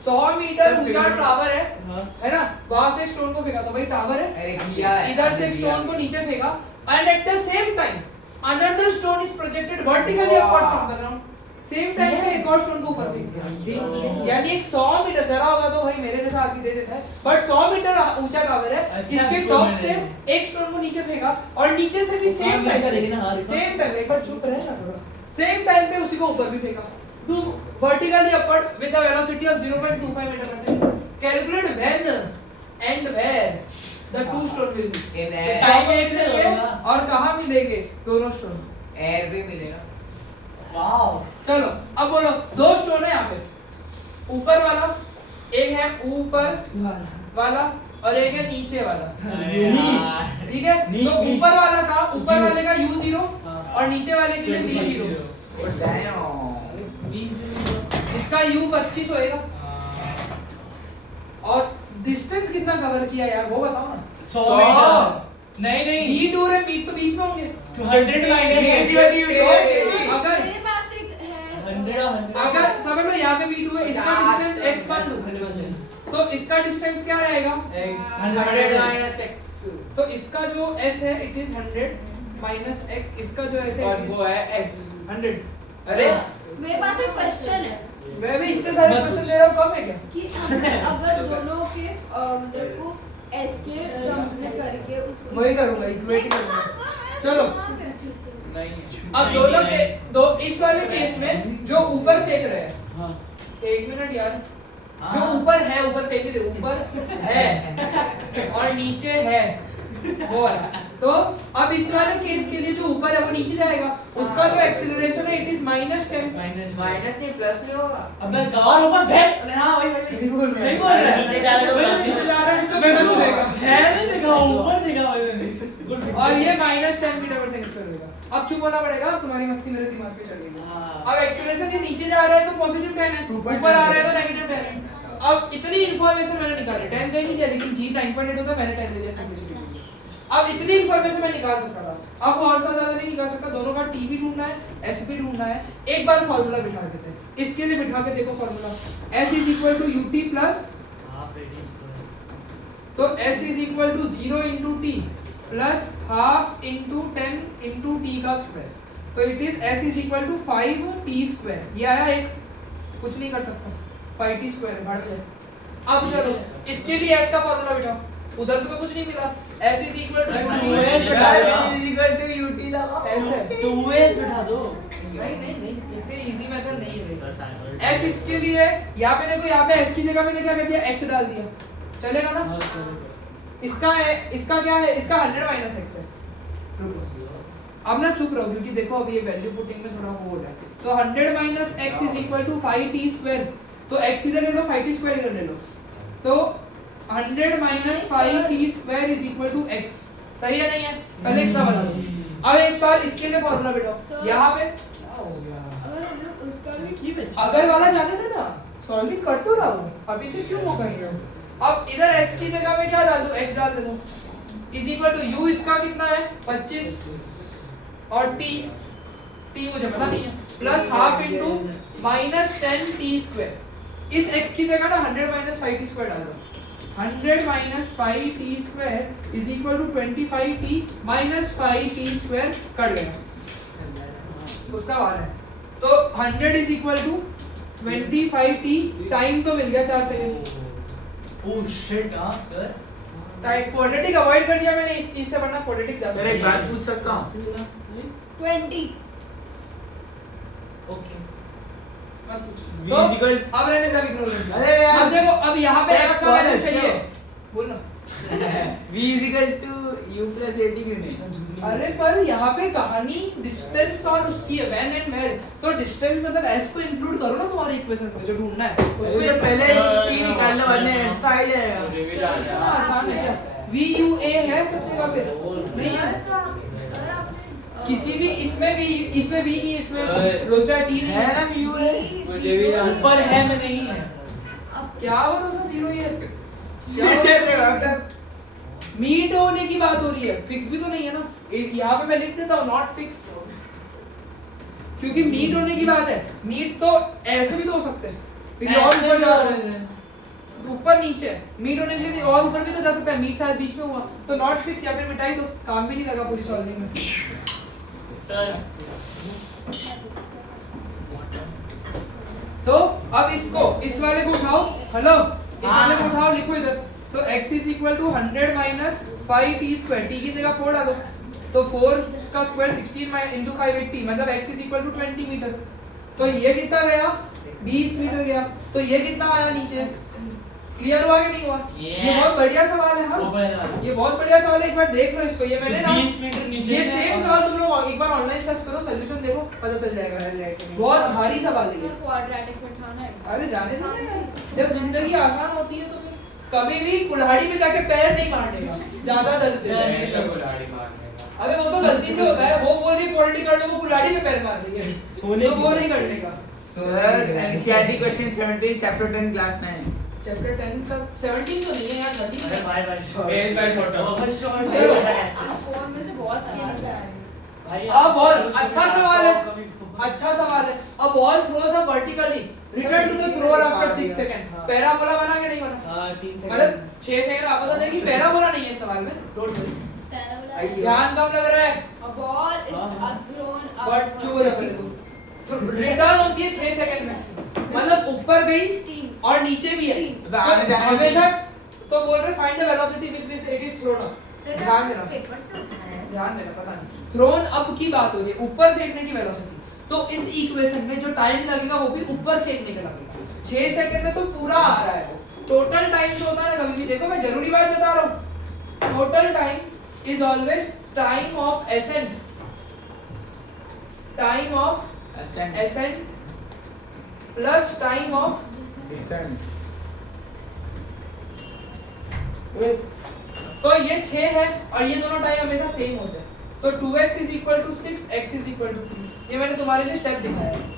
100 मीटर ऊंचा टावर है, हाँ। है ना? वहां से एक स्टोन को फेंका, तो भाई टावर है। अरे किया है, इधर से एक किया स्टोन है। को नीचे फेंका, and at the same time another stone is projected vertically upward from the ground. Same time पे एक और स्टोन को ऊपर फेंक दिया। यानी एक 100 मीटर धरा होगा तो भाई मेरे जैसा आदमी दे देता है, बट 100 मीटर ऊंचा टावर है, अच्छा, इसके स्टोन टॉप मैंने से देखा। एक स्टोन को नीचे फेंका और नीचे से भी सेम फेंका, टाइम लेकिन हाँ, देखा। सेम टाइम एक बार चुप रहे ना थोड़ा, सेम टाइम पे उसी को ऊपर भी फेंका, two vertically upward with the velocity of 0.25 metre per second. Calculate when and where the two stone will be. In time air, में मिलेंगे और कहां मिलेंगे दोनों स्टोन? air भी मिलेगा। वाओ। चलो अब बोलो, दो स्टोन है यहाँ पे, ऊपर वाला एक है, ऊपर वाला और एक है नीचे वाला। ठीक है? नीश, तो नीश। ऊपर वाला का, ऊपर वाले का u0 हाँ। और नीचे वाले के लिए v0। ओ डैम इसका u25 होएगा। और डिस्टेंस कितना कवर किया यार वो बताओ ना। 100 मीटर नहीं नहीं v2 और v तो बीच में होंगे। 100 माइनस Easy वाली वीडियो है। अगर मेरे पास एक है 100 और 100 अगर समझ लो यहाँ पे v2 है, इसका डिस्टेंस x मान लो, 100%। तो इसका डिस्टेंस क्या रहेगा? 100 माइनस x तो इसका जो s है इट इज 100 माइनस x, इसका जो s है और it is वो है x 100। अरे मेरे पास एक क्वेश्चन है मैं भी इतने सारे मत क्वेश्चन पूछ। दे रहा हूँ, कम है क्या? कि अगर दोनों के मतलब को s के टर्म्स में करके उसको वही करूंगा, equate ही करूंगा। चलो। नहीं अब दोनों के दो इस वाले केस में जो ऊपर फेंक रहे हैं, हाँ। एक मिनट यार, जो ऊपर है, ऊपर फेंक रहे, ऊपर है और नीचे है वो वाला। तो अब इस वाले केस के लिए जो ऊपर है वो नीचे जाएगा, उसका जो एक्सीलरेशन है इट इज -10। माइनस नहीं प्लस नहीं होगा। अबे गाऔर ऊपर भेज अरे हां वही सही बोल रहा है। सही बोल रहा है नीचे जा रहा है तो प्लस नीचे जा रहा है तो प्लस रहेगा, है नहीं देखा ऊपर देखा मैंने गुड और ये -10 मीटर पर सेकंड होगा। अब चुप होना पड़ेगा, तुम्हारी मस्ती मेरे दिमाग पे चढ़ गई। हाँ। अब एक्सीलरेशन ये नीचे जा रहा है तो पॉजिटिव 10 है, ऊपर आ रहा है तो नेगेटिव 10 है। अब इतनी इंफॉर्मेशन मैंने निकाली, 10 कहीं नहीं दिया, लेकिन जी 9.8 होता, मैंने 10 ले लिया सिंपलिसिटी के लिए। अब इतनी इंफॉर्मेशन मैं निकाल सकता था, अब और सा ज्यादा नहीं निकाल सकता। दोनों का टी भी ढूंढना है, एस भी ढूंढना है। एक बार फार्मूला बिठा देते हैं, इसके लिए बिठा के देखो formula, s is equal to ut plus, half at square तो s is equal to 0 into T plus half into 10 into T का स्क्वायर। तो it is s is equal to 5t square. ये आया एक, कुछ नहीं कर सकता, 5t स्क्वायर भाड़ में जाए। अब चलो इसके लिए s का फार्मूला बिठाओ, उधर से तो कुछ नहीं मिला। s is equal to ut लगा ऐसे 2s बिठा दो नहीं, इससे इजी मेथड नहीं है। बस s इसके लिए यहाँ पे देखो, यहाँ पे s की जगह मैंने क्या कर दिया, x डाल दिया, चलेगा ना? हाँ, चलेगा। इसका क्या है, इसका 100 माइनस x है। रुको अब ना चुप रहो, क्योंकि देखो अब ये वैल्यू पुटिंग में थोड़ा वो हो रहा है। तो 100 minus x is equal to 5t square. तो x इधर ले लो, 5t स्क्वायर इधर ले लो, तो 100 minus 5t square is equal to x। सही है नहीं है? पहले इतना बता दो। अब एक बार इसके लिए फॉर्मूला बिठाओ, यहाँ पे अगर हम लोग उसका भी की बच्ची अगर वाला जाने थे ना, सॉल्विंग कर तो रहा हूँ, अभी से क्यों वो कर रहे हो? अब इधर s की जगह पे क्या डाल दूं, x डाल दे दूं, इज इक्वल टू u इसका कितना है 25 और t मुझे पता नहीं है, plus half into -10t square. इस x की जगह ना 100 माइनस 5t स्क्वायर डाल दो, 100 minus 5t square is equal to 25t minus 5t square cut गया, उसका वाला है। तो 100 is equal to 25t, time तो मिल गया 4 सेकंड। ओह शिट हां सर टाइम क्वाड्रेटिक अवॉइड कर दिया मैंने इस चीज से, वरना क्वाड्रेटिक जा सर एक सकता बात पूछ सकता हूँ 20 ओके मत पूछ। V तो equal- अब रहने दे, इग्नोर कर दिया। अरे यार। अब देखो, अब यहाँ पे सर, x का वैल्यू अच्छा। चाहिए, बोलना। v is equal to u plus 80 क्यों नहीं? अरे पर यहाँ पे कहानी डिस्टेंस और उसकी है, व्हेन एंड वेयर। तो डिस्टेंस मतलब s को इंक्लूड करो ना तुम्हारे इक्वेशंस में, जो ढूंढना है उसको। अरे ये तो पहले t निकाल लो, वरना x तो आ ही जाएगा। इतना आसान है क्या? VUA है सब जगह पे, नहीं है? सर आपने किसी भी इसमें भी, इसमें भी नहीं, इसमें लोचा t नहीं है है। ना u है? V ये भी जान- ऊपर है में नहीं है। अब क्या भरोसा जीरो ही है? ये से देखो अब तक मीट होने की बात हो रही है, फिक्स भी तो नहीं है ना। यहाँ पे मैं लिख देता हूँ नॉट फिक्स, क्योंकि मीट होने की बात है। मीट तो ऐसे भी तो हो सकते हैं, फिर और ऐसे ऊपर भी जा हो रहा है, ऊपर नीचे है। मीट होने के लिए और ऊपर भी तो जा सकता है, मीट शायद बीच में हुआ तो नॉट फिक्स, या फिर मिटाई दो, काम भी नहीं लगा पूरी सॉल्विंग में। सर तो अब इसको, इस वाले को उठाओ, हेलो इस वाले को उठाओ, लिखो इधर। तो x is equal to 100 minus 5t square, t की जगह 4 डालो, तो 4 का स्क्वायर 16 into 580, मतलब x is equal to 20 metre. तो ये कितना गया? 20 मीटर गया। तो ये कितना आया नीचे? क्लियर हुआ कि नहीं हुआ? ये बहुत बढ़िया सवाल है। हाँ, ऊपर है। ये बहुत बढ़िया सवाल है, एक बार देख लो इसको। ये मैंने ना 20 मीटर नीचे ये से सेम और- सवाल तुम लोग एक बार ऑनलाइन सर्च करो, सॉल्यूशन देखो, पता चल जाएगा। बहुत भारी सवाल है ये। क्वाड्रेटिक में उठाना है। अरे जाने दे यार, जब जिंदगी आसान होती है तो फिर कभी भी कुल्हाड़ी में जाके पैर नहीं मारने का, ज्यादा दर्द देता है। अबे वो तो गलती से होता है, वो बोल रही क्वालिटी कर लो, वो कुल्हाड़ी में पैर मार रही है, सोने तो की वो नहीं करने का। Sir NCERT question 17 chapter 10 class 9 chapter 10 का 17 तो नहीं है यार, 13 अरे है। भाई भाई Base by photo. चलो। फोन में से बहुत सारे आ रहे हैं। अब बहुत अच्छा सवाल है, अच्छा सवाल है। अब ball throws up vertically, return to the thrower after 6 second. Parabola बना के नहीं बना? हाँ 3 मतलब 6 सेकंड आपस में देखिए, पैराबोला नहीं है इस सवाल में, डोंट वरी। ध्यान कम लग रहा है, A ball is thrown but चुप हो जा पहले तू। तो रिटर्न होती है 6 सेकंड में, मतलब ऊपर गई और नीचे भी है। तो आने जाने में- हमेशा तो बोल रहे find the velocity with which it is throne up. Sir ध्यान आप देना, पेपर से उठा है। ध्यान देना, पता नहीं थ्रोन अप की बात हो रही है, ऊपर फेंकने की वेलोसिटी। तो इस इक्वेशन में जो टाइम लगेगा वो भी ऊपर फेंकने का लगेगा। 6 सेकंड में तो पूरा आ रहा है वो। टोटल टाइम जो होता है ना, कभी भी देखो, मैं जरूरी बात बता रहा हूँ, total time is always time of accent, time of accent plus time of तो ये 6 है और ये दोनों टाइम हमेशा सेम होते हैं। तो 2x is equal to 6, x is equal to 3। ये मैंने तुम्हारे लिए स्टेप दिखाया है।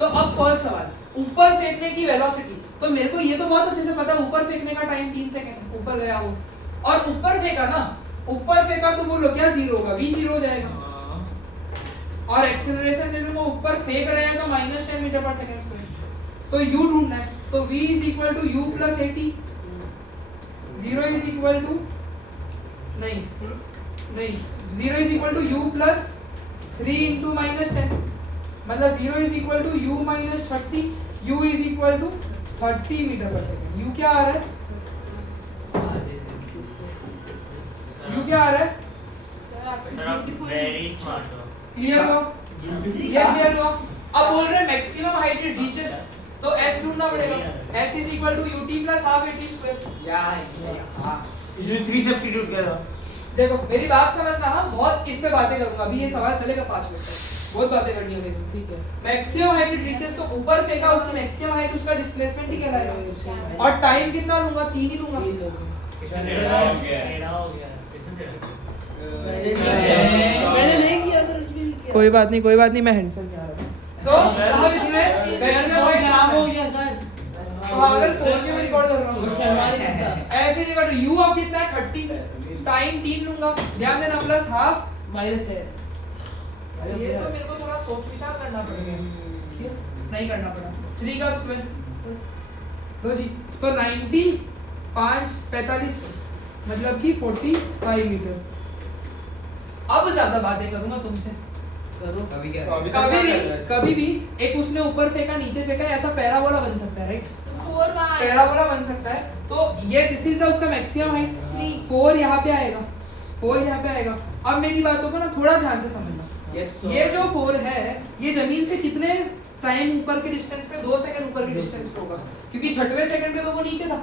तो अब फर्स्ट सवाल, ऊपर फेंकने की वेलोसिटी। तो मेरे को ये तो बहुत अच्छे से पता है, ऊपर फेंकने का टाइम 3 सेकंड, ऊपर गया वो। और ऊपर फेंका ना, ऊपर फेंका तो बोलो क्या जीरो होगा? v जीरो हो जाएगा। और एक्सेलरेशन जब वो ऊपर फेंक रहे हैं तो -10 मीटर पर सेकंड स्क्वायर। तो u ढूंढना है, तो v is equal to u plus 80, 0 is equal to नहीं 0 is equal to u plus 3 into -10, मतलब 0 is equal to u minus 30, u is equal to 30 metre per second. u क्या आ रहा है? u क्या आ रहा है? सर आप सर आप ब्यूटीफुल वेरी स्मार्ट हो। क्लियर हुआ? ये क्लियर हुआ? अब बोल रहे हैं मैक्सिमम हाइट इट रीचेस, तो s ढूंढना पड़ेगा। s is equal to ut plus half at square। इसमें 3 सब्स्टिट्यूट करो। देखो मेरी बात समझना, हाँ बहुत इस पे बातें करूंगा, अभी ये सवाल चलेगा 5 मिनट तक, बहुत बातें करनी है इसमें। ठीक है। मैक्सिमम हाइट इट रीचेस, तो ऊपर फेंका उसकी मैक्सिमम हाइट, उसका डिस्प्लेसमेंट ही कहलाएगा। और टाइम कितना लूंगा? 3 ही लूंगा। टेढ़ा हो गया। मैंने नहीं किया था, रजबीर किया। कोई बात नहीं, मैं हैंडसम नहीं आ रहा। तो अब इसमें मैक्सिमम हाइट खराब हो गया सर। पागल फोन के में रिकॉर्ड कर रहा हूं। शर्मा नहीं सकता। ऐसे जगह तो u अब कितना है? 30, टाइम 3 लूंगा, ध्यान देना, प्लस हाफ माइनस है। ये तो मेरे को थोड़ा सोच विचार करना पड़ेगा, नहीं करना पड़ा। 3 का स्क्वायर लो जी, तो 90 5 45 मतलब कि 45 मीटर। अब ज्यादा बातें करूंगा तुमसे। करो। कभी भी एक उसने ऊपर फेंका नीचे फेंका, ऐसा पैराबोला बन सकता है, राइट? तो 4 वहां आएगा। पैराबोला बन सकता है। तो ये दिस इज द उसका मैक्सिमम हाइट, 4 यहाँ पे आएगा, 4 यहाँ पे आएगा। अब मेरी बातों को ना थोड़ा ध्यान से समझना। ये जो 4 है, ये जमीन से कितने टाइम ऊपर के डिस्टेंस पे? 2 सेकंड ऊपर के डिस्टेंस पे होगा, क्योंकि 6वें सेकंड पे तो वो नीचे था।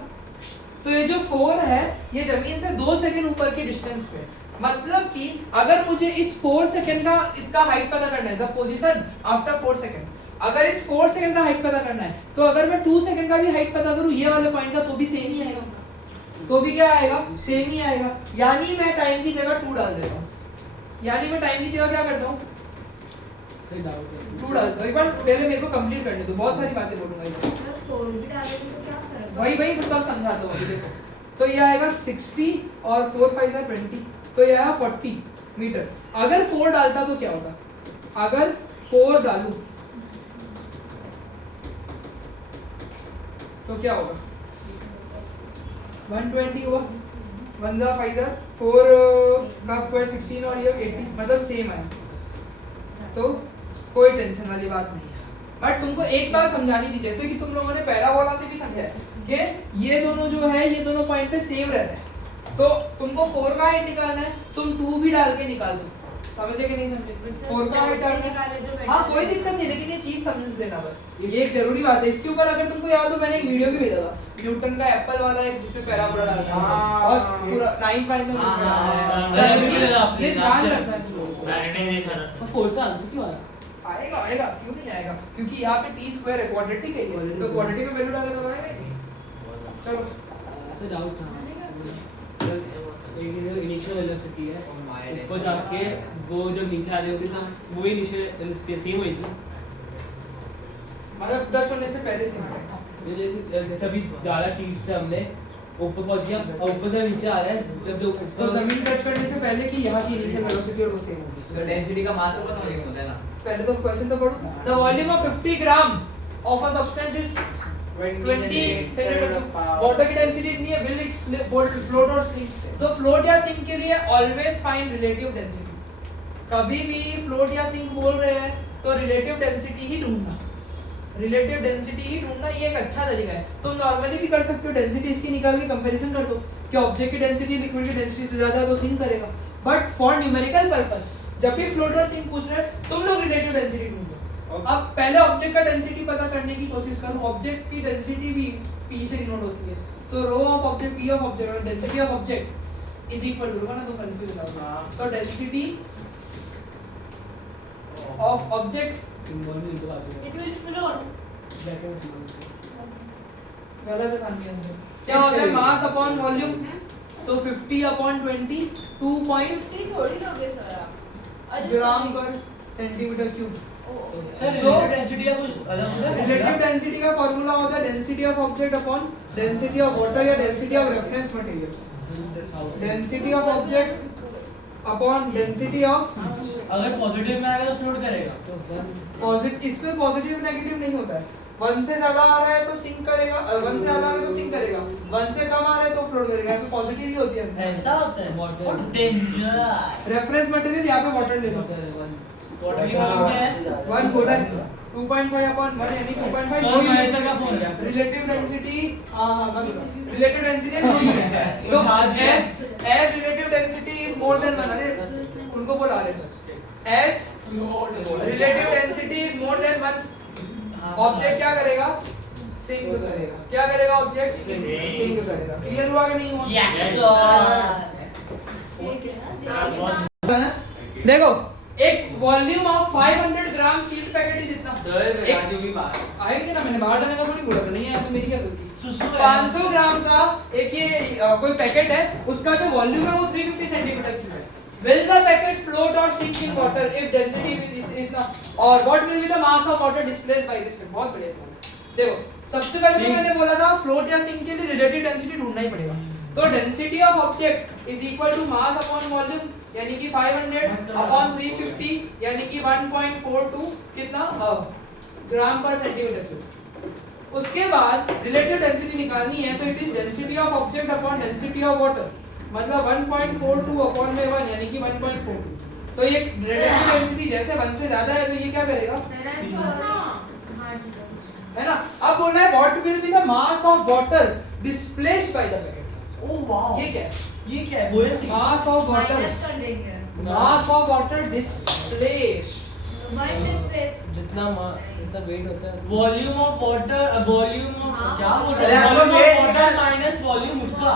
तो ये जो 4 है, ये जमीन से 2 सेकंड ऊपर के डिस्टेंस पे, मतलब कि अगर मुझे इस 4 सेकंड का इसका हाइट पता करना है, द पोजीशन आफ्टर 4 सेकंड, अगर इस 4 सेकंड का हाइट पता करना है, तो अगर मैं 2 सेकंड का भी हाइट पता करूं ये वाले पॉइंट का, तो भी सेम ही आएगा। तो भी क्या आएगा? सेम ही आएगा। यानी मैं टाइम की जगह 2 डाल देता हूं, यानी मैं टाइम की जगह क्या करता हूं? सही डाउट है। टू डाल दो एक बार, पहले मेरे को कंप्लीट करने दो, बहुत सारी बातें बोलूंगा इधर। सर 4 भी डालेंगे तो क्या फर्क वही सब समझाता हूँ अभी। देखो तो ये आएगा 60 और 4 5 are 20, तो ये आया 40 मीटर। अगर 4 डालता तो क्या होगा? अगर 4 डालूं तो क्या होगा? 120 हुआ, 1 जा 5 जा 4 का स्क्वायर 16 और ये 80, मतलब सेम है। तो कोई टेंशन वाली बात नहीं है। बट तुमको एक बात समझानी थी, जैसे कि तुम लोगों ने पैराबोला से भी समझा है कि ये दोनों जो है ये दोनों पॉइंट पे सेम रहता है। तो तुमको 4 का हाइट निकालना है, तुम 2 भी डाल के निकाल सकते हो। समझे कि नहीं समझे? 4 का हाइट निकाले तो हाँ कोई दिक्कत नहीं, लेकिन ये चीज समझ लेना बस, ये एक जरूरी बात है। इसके ऊपर अगर तुमको याद हो, मैंने एक वीडियो भी भेजा था न्यूटन का एप्पल वाला, एक जिसमें पैराबोला डाला था और पूरा 9 5 में ये ध्यान रखना है तुमको। मैंने देखा था और 4 से आंसर क्यों आया? आएगा क्यों नहीं आएगा? क्योंकि यहाँ पे t स्क्वायर है, क्वाड्रेटिक है ये, तो क्वाड्रेटिक में वैल्यू डालेगा तो आएगा ही नहीं। चलो ऐसे डाउट था। एक इनिशियल वेलोसिटी है, ऊपर जाके वो जब नीचे आ रही होगी तो वो इनिशियल वेलोसिटी सेम होगी। मतलब टच होने से पहले से जैसे अभी डाला 30 से हमने ऊपर पहुंच गया और ऊपर से नीचे आ रहा है, जब जो तो जमीन टच करने से पहले की यहाँ की इनिशियल वेलोसिटी और वो सेम होगी। So density का मास अपन वॉल्यूम होता है ना। पहले तो क्वेश्चन तो पढ़ो। The volume of 50 gram of a substance is 20 centimetre cube. Water की डेंसिटी इतनी है, विल इट फ्लोट और सिंक? तो फ्लोट या सिंक के लिए ऑलवेज फाइंड रिलेटिव डेंसिटी। कभी भी फ्लोट या सिंक बोल रहे हैं तो रिलेटिव डेंसिटी ही ढूंढना, रिलेटिव डेंसिटी ही ढूंढना। ये एक अच्छा तरीका है। तुम नॉर्मली भी कर सकते हो, डेंसिटी इसकी निकाल के कंपैरिजन कर दो कि ऑब्जेक्ट की डेंसिटी लिक्विड की डेंसिटी से ज्यादा है तो सिंक करेगा। बट फॉर न्यूमेरिकल पर्पस जब भी फ्लोट और सिंक पूछ रहे हैं तुम लोग रिलेटिव डेंसिटी ढूंढो। अब पहले ऑब्जेक्ट का डेंसिटी पता करने की कोशिश करो। ऑब्जेक्ट की डेंसिटी भी p से डिनोट होती है, तो rho of object, p of object और density of object is equal to, ना तो कंफ्यूज हो जाओगे। तो डेंसिटी ऑफ ऑब्जेक्ट सिंबल में लिखा है। It will float. ब्रैकेट में सिंबल गलत है सामने आंसर। क्या होता है? मास अपॉन वॉल्यूम। तो 50 अपॉन 20 2.50 50 थोड़ी लोगे सर आप। अच्छा, ग्राम sorry. पर centimetre cube. Sir relative density का कुछ अलग होता है? रिलेटिव डेंसिटी का फार्मूला होता है density of object upon density of water या density of reference material. Density of object upon density of, अगर पॉजिटिव में आएगा तो फ्लोट करेगा। पॉजिटिव, इसमें पॉजिटिव नेगेटिव नहीं होता है। 1 से ज्यादा आ रहा है तो सिंक करेगा, 1 से ज्यादा आ रहा है तो सिंक करेगा, 1 से कम आ रहा है तो फ्लोट करेगा। यहाँ पे पॉजिटिव ही होती है आंसर। ऐसा होता है? Water. What danger! Reference material यहाँ पे वाटर ले लो। Water की वॉल्यूम क्या है? 1 बोला 2.5 अपॉन 1 यानी 2.5 सर, महेश का फोन है। Relative density. हां relative density is no unit. तो s as relative density is more than 1। अरे उनको बोला रहे sir, as relative density is more than 1 object क्या करेगा? सिंक करेगा। क्या करेगा ऑब्जेक्ट? सिंक करेगा। क्लियर हुआ कि नहीं हुआ? Yes, देखो एक volume of 500 gram seed packet is इतना। सर राजू भी बाहर आएंगे ना, मैंने बाहर जाने का थोड़ी बोला था। नहीं आया तो मेरी क्या गलती? सुसु है। 500 ग्राम का एक ये कोई पैकेट है, उसका जो वॉल्यूम है वो 350 सेंटीमीटर क्यूब है। Will the packet float or sink in water if density is इतना? और what will be the mass of water displaced by this? बहुत बढ़िया सवाल। देखो सबसे पहले तो मैंने बोला था फ्लोट या सिंक के लिए रिलेटिव डेंसिटी ढूंढना ही पड़ेगा। तो density of object is equal to mass upon volume, यानी कि 500 अपॉन 350 यानी कि 1.42 कितना ग्राम पर सेंटीमीटर क्यूब। उसके बाद रिलेटिव डेंसिटी निकालनी है तो it is density of object upon density of water, मतलब 1.42 अपॉन में 1 यानी कि 1.42। तो ये रिलेटिव डेंसिटी जैसे 1 से ज्यादा है तो ये क्या करेगा? है ना। अब बोलना है what will be the mass of water displaced by the packet. Oh wow, ये क्या है? ये क्या है? buoyancy? Mass of water, minus कर देंगे। Mass of water displaced. One displace जितना वेट होता है volume of water, volume of हाँ, क्या बोल अरे रहे हैं? आपको volume of weight water minus volume उसका,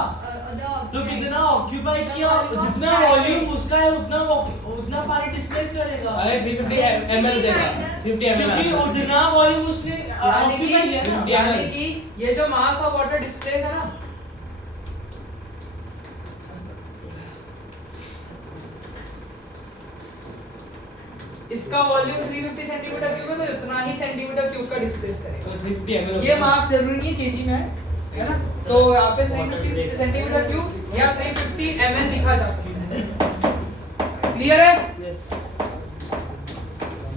तो कितना ऑक्यूपाई किया, जितना वॉल्यूम उसका है उतना पानी डिस्प्लेस करेगा। अरे 350 ml देगा, 50 क्योंकि ml उतना वॉल्यूम उसने यानी कि ऑक्यूपाई किया ना। यानी कि ये जो मास ऑफ वाटर डिस्प्लेस है ना, इसका वॉल्यूम 350 सेंटीमीटर क्यूब है तो इतना ही सेंटीमीटर क्यूब का डिस्प्लेस करेगा। तो 350 ml ये मास जरूरी नहीं है केजी में है ना, तो यहाँ पे 350 सेंटीमीटर क्यूब या 350 ml लिखा जा सकता है। क्लियर है? यस।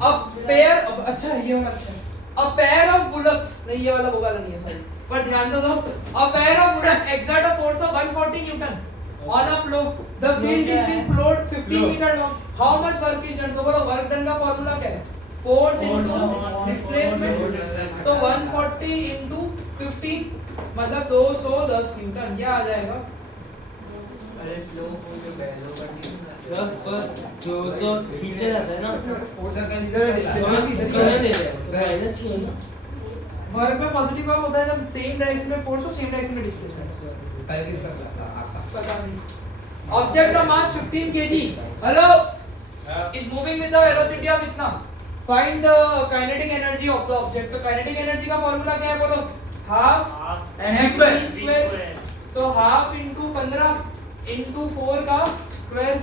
अब पेयर, अच्छा ये वाला अच्छा है। A pair of bullocks, नहीं ये वाला वो वाला नहीं है सॉरी, पर ध्यान दो। A pair of bullocks exert a force of 140 Newton on a plow. The field is being plowed 15 meter long. How much work is done? तो बोलो वर्क डन का फॉर्मूला क्या है? Force into displacement. तो 140 into 15 मतलब 210 न्यूटन। क्या आ जाएगा? अरे फ्लो को जो बैलो कर दिया सर पर जो तो खींचा जाता है ना, फोर्स का माइनस ही है ना। वर्क में पॉजिटिव वर्क होता है जब सेम डायरेक्शन में फोर्स हो सेम डायरेक्शन में डिस्प्लेसमेंट। पहले किसका क्लास था आपका? पता नहीं। Object of mass 15 kg hello is moving with the velocity of इतना, find the kinetic energy of the object. तो काइनेटिक एनर्जी का फार्मूला क्या है बोलो? Half mv square. तो हाफ इनटू 15 इनटू 4 का स्क्वायर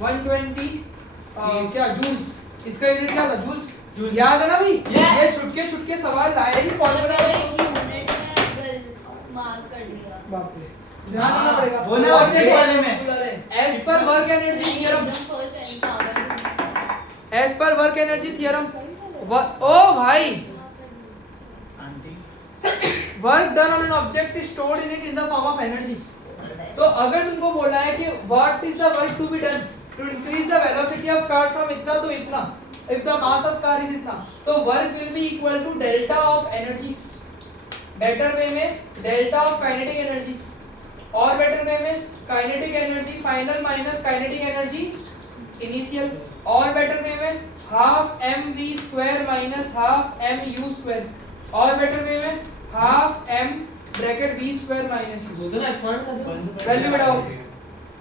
120 क्या जूल्स। इसका यूनिट क्या था? जूल्स। याद है ना भाई? ये छुटके सवाल लाए ही फॉर्मूला मार्क कर दिया। बाप रे ध्यान देना पड़ेगा। वो ना ऑब्जेक्ट वाले में as per work energy theorem, as per work energy theorem ओ भाई work done on an object is stored in it in the form of energy. तो अगर तुमको बोला है कि what is the work to be done to increase the velocity of car from इतना टू इतना, if the mass of car is इतना, तो work will be equal to delta of energy. Better way में डेल्टा ऑफ काइनेटिक एनर्जी, और बेटर वे में kinetic energy final minus kinetic energy initial, और बेटर वे में half mv square minus half mu square, और बेटर वे में half m bracket v square minus u। उधर एक्सपांड कर दो। वैल्यू बढ़ाओ,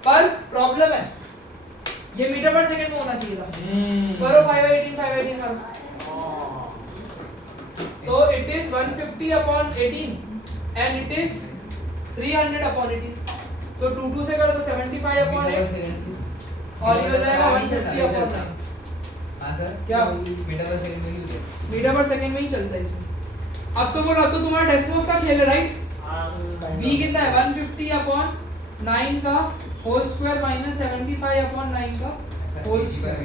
पर प्रॉब्लम है ये मीटर पर सेकंड में होना चाहिए था। करो 518 करो। तो it is 150 upon 18 and it is 300 upon 18। तो 2 से करो तो 75 अपॉन 8 और ये हो जाएगा 150 अपॉन 9। हां सर क्या मीटर पर सेकंड में ही मीटर पर सेकंड में ही चलता है इसमें। अब तो बोलो, अब तो तुम्हारा डेसिमल्स का खेल है राइट। v कितना है? 150 अपॉन 9 का होल स्क्वायर माइनस 75 अपॉन 9 का होल स्क्वायर।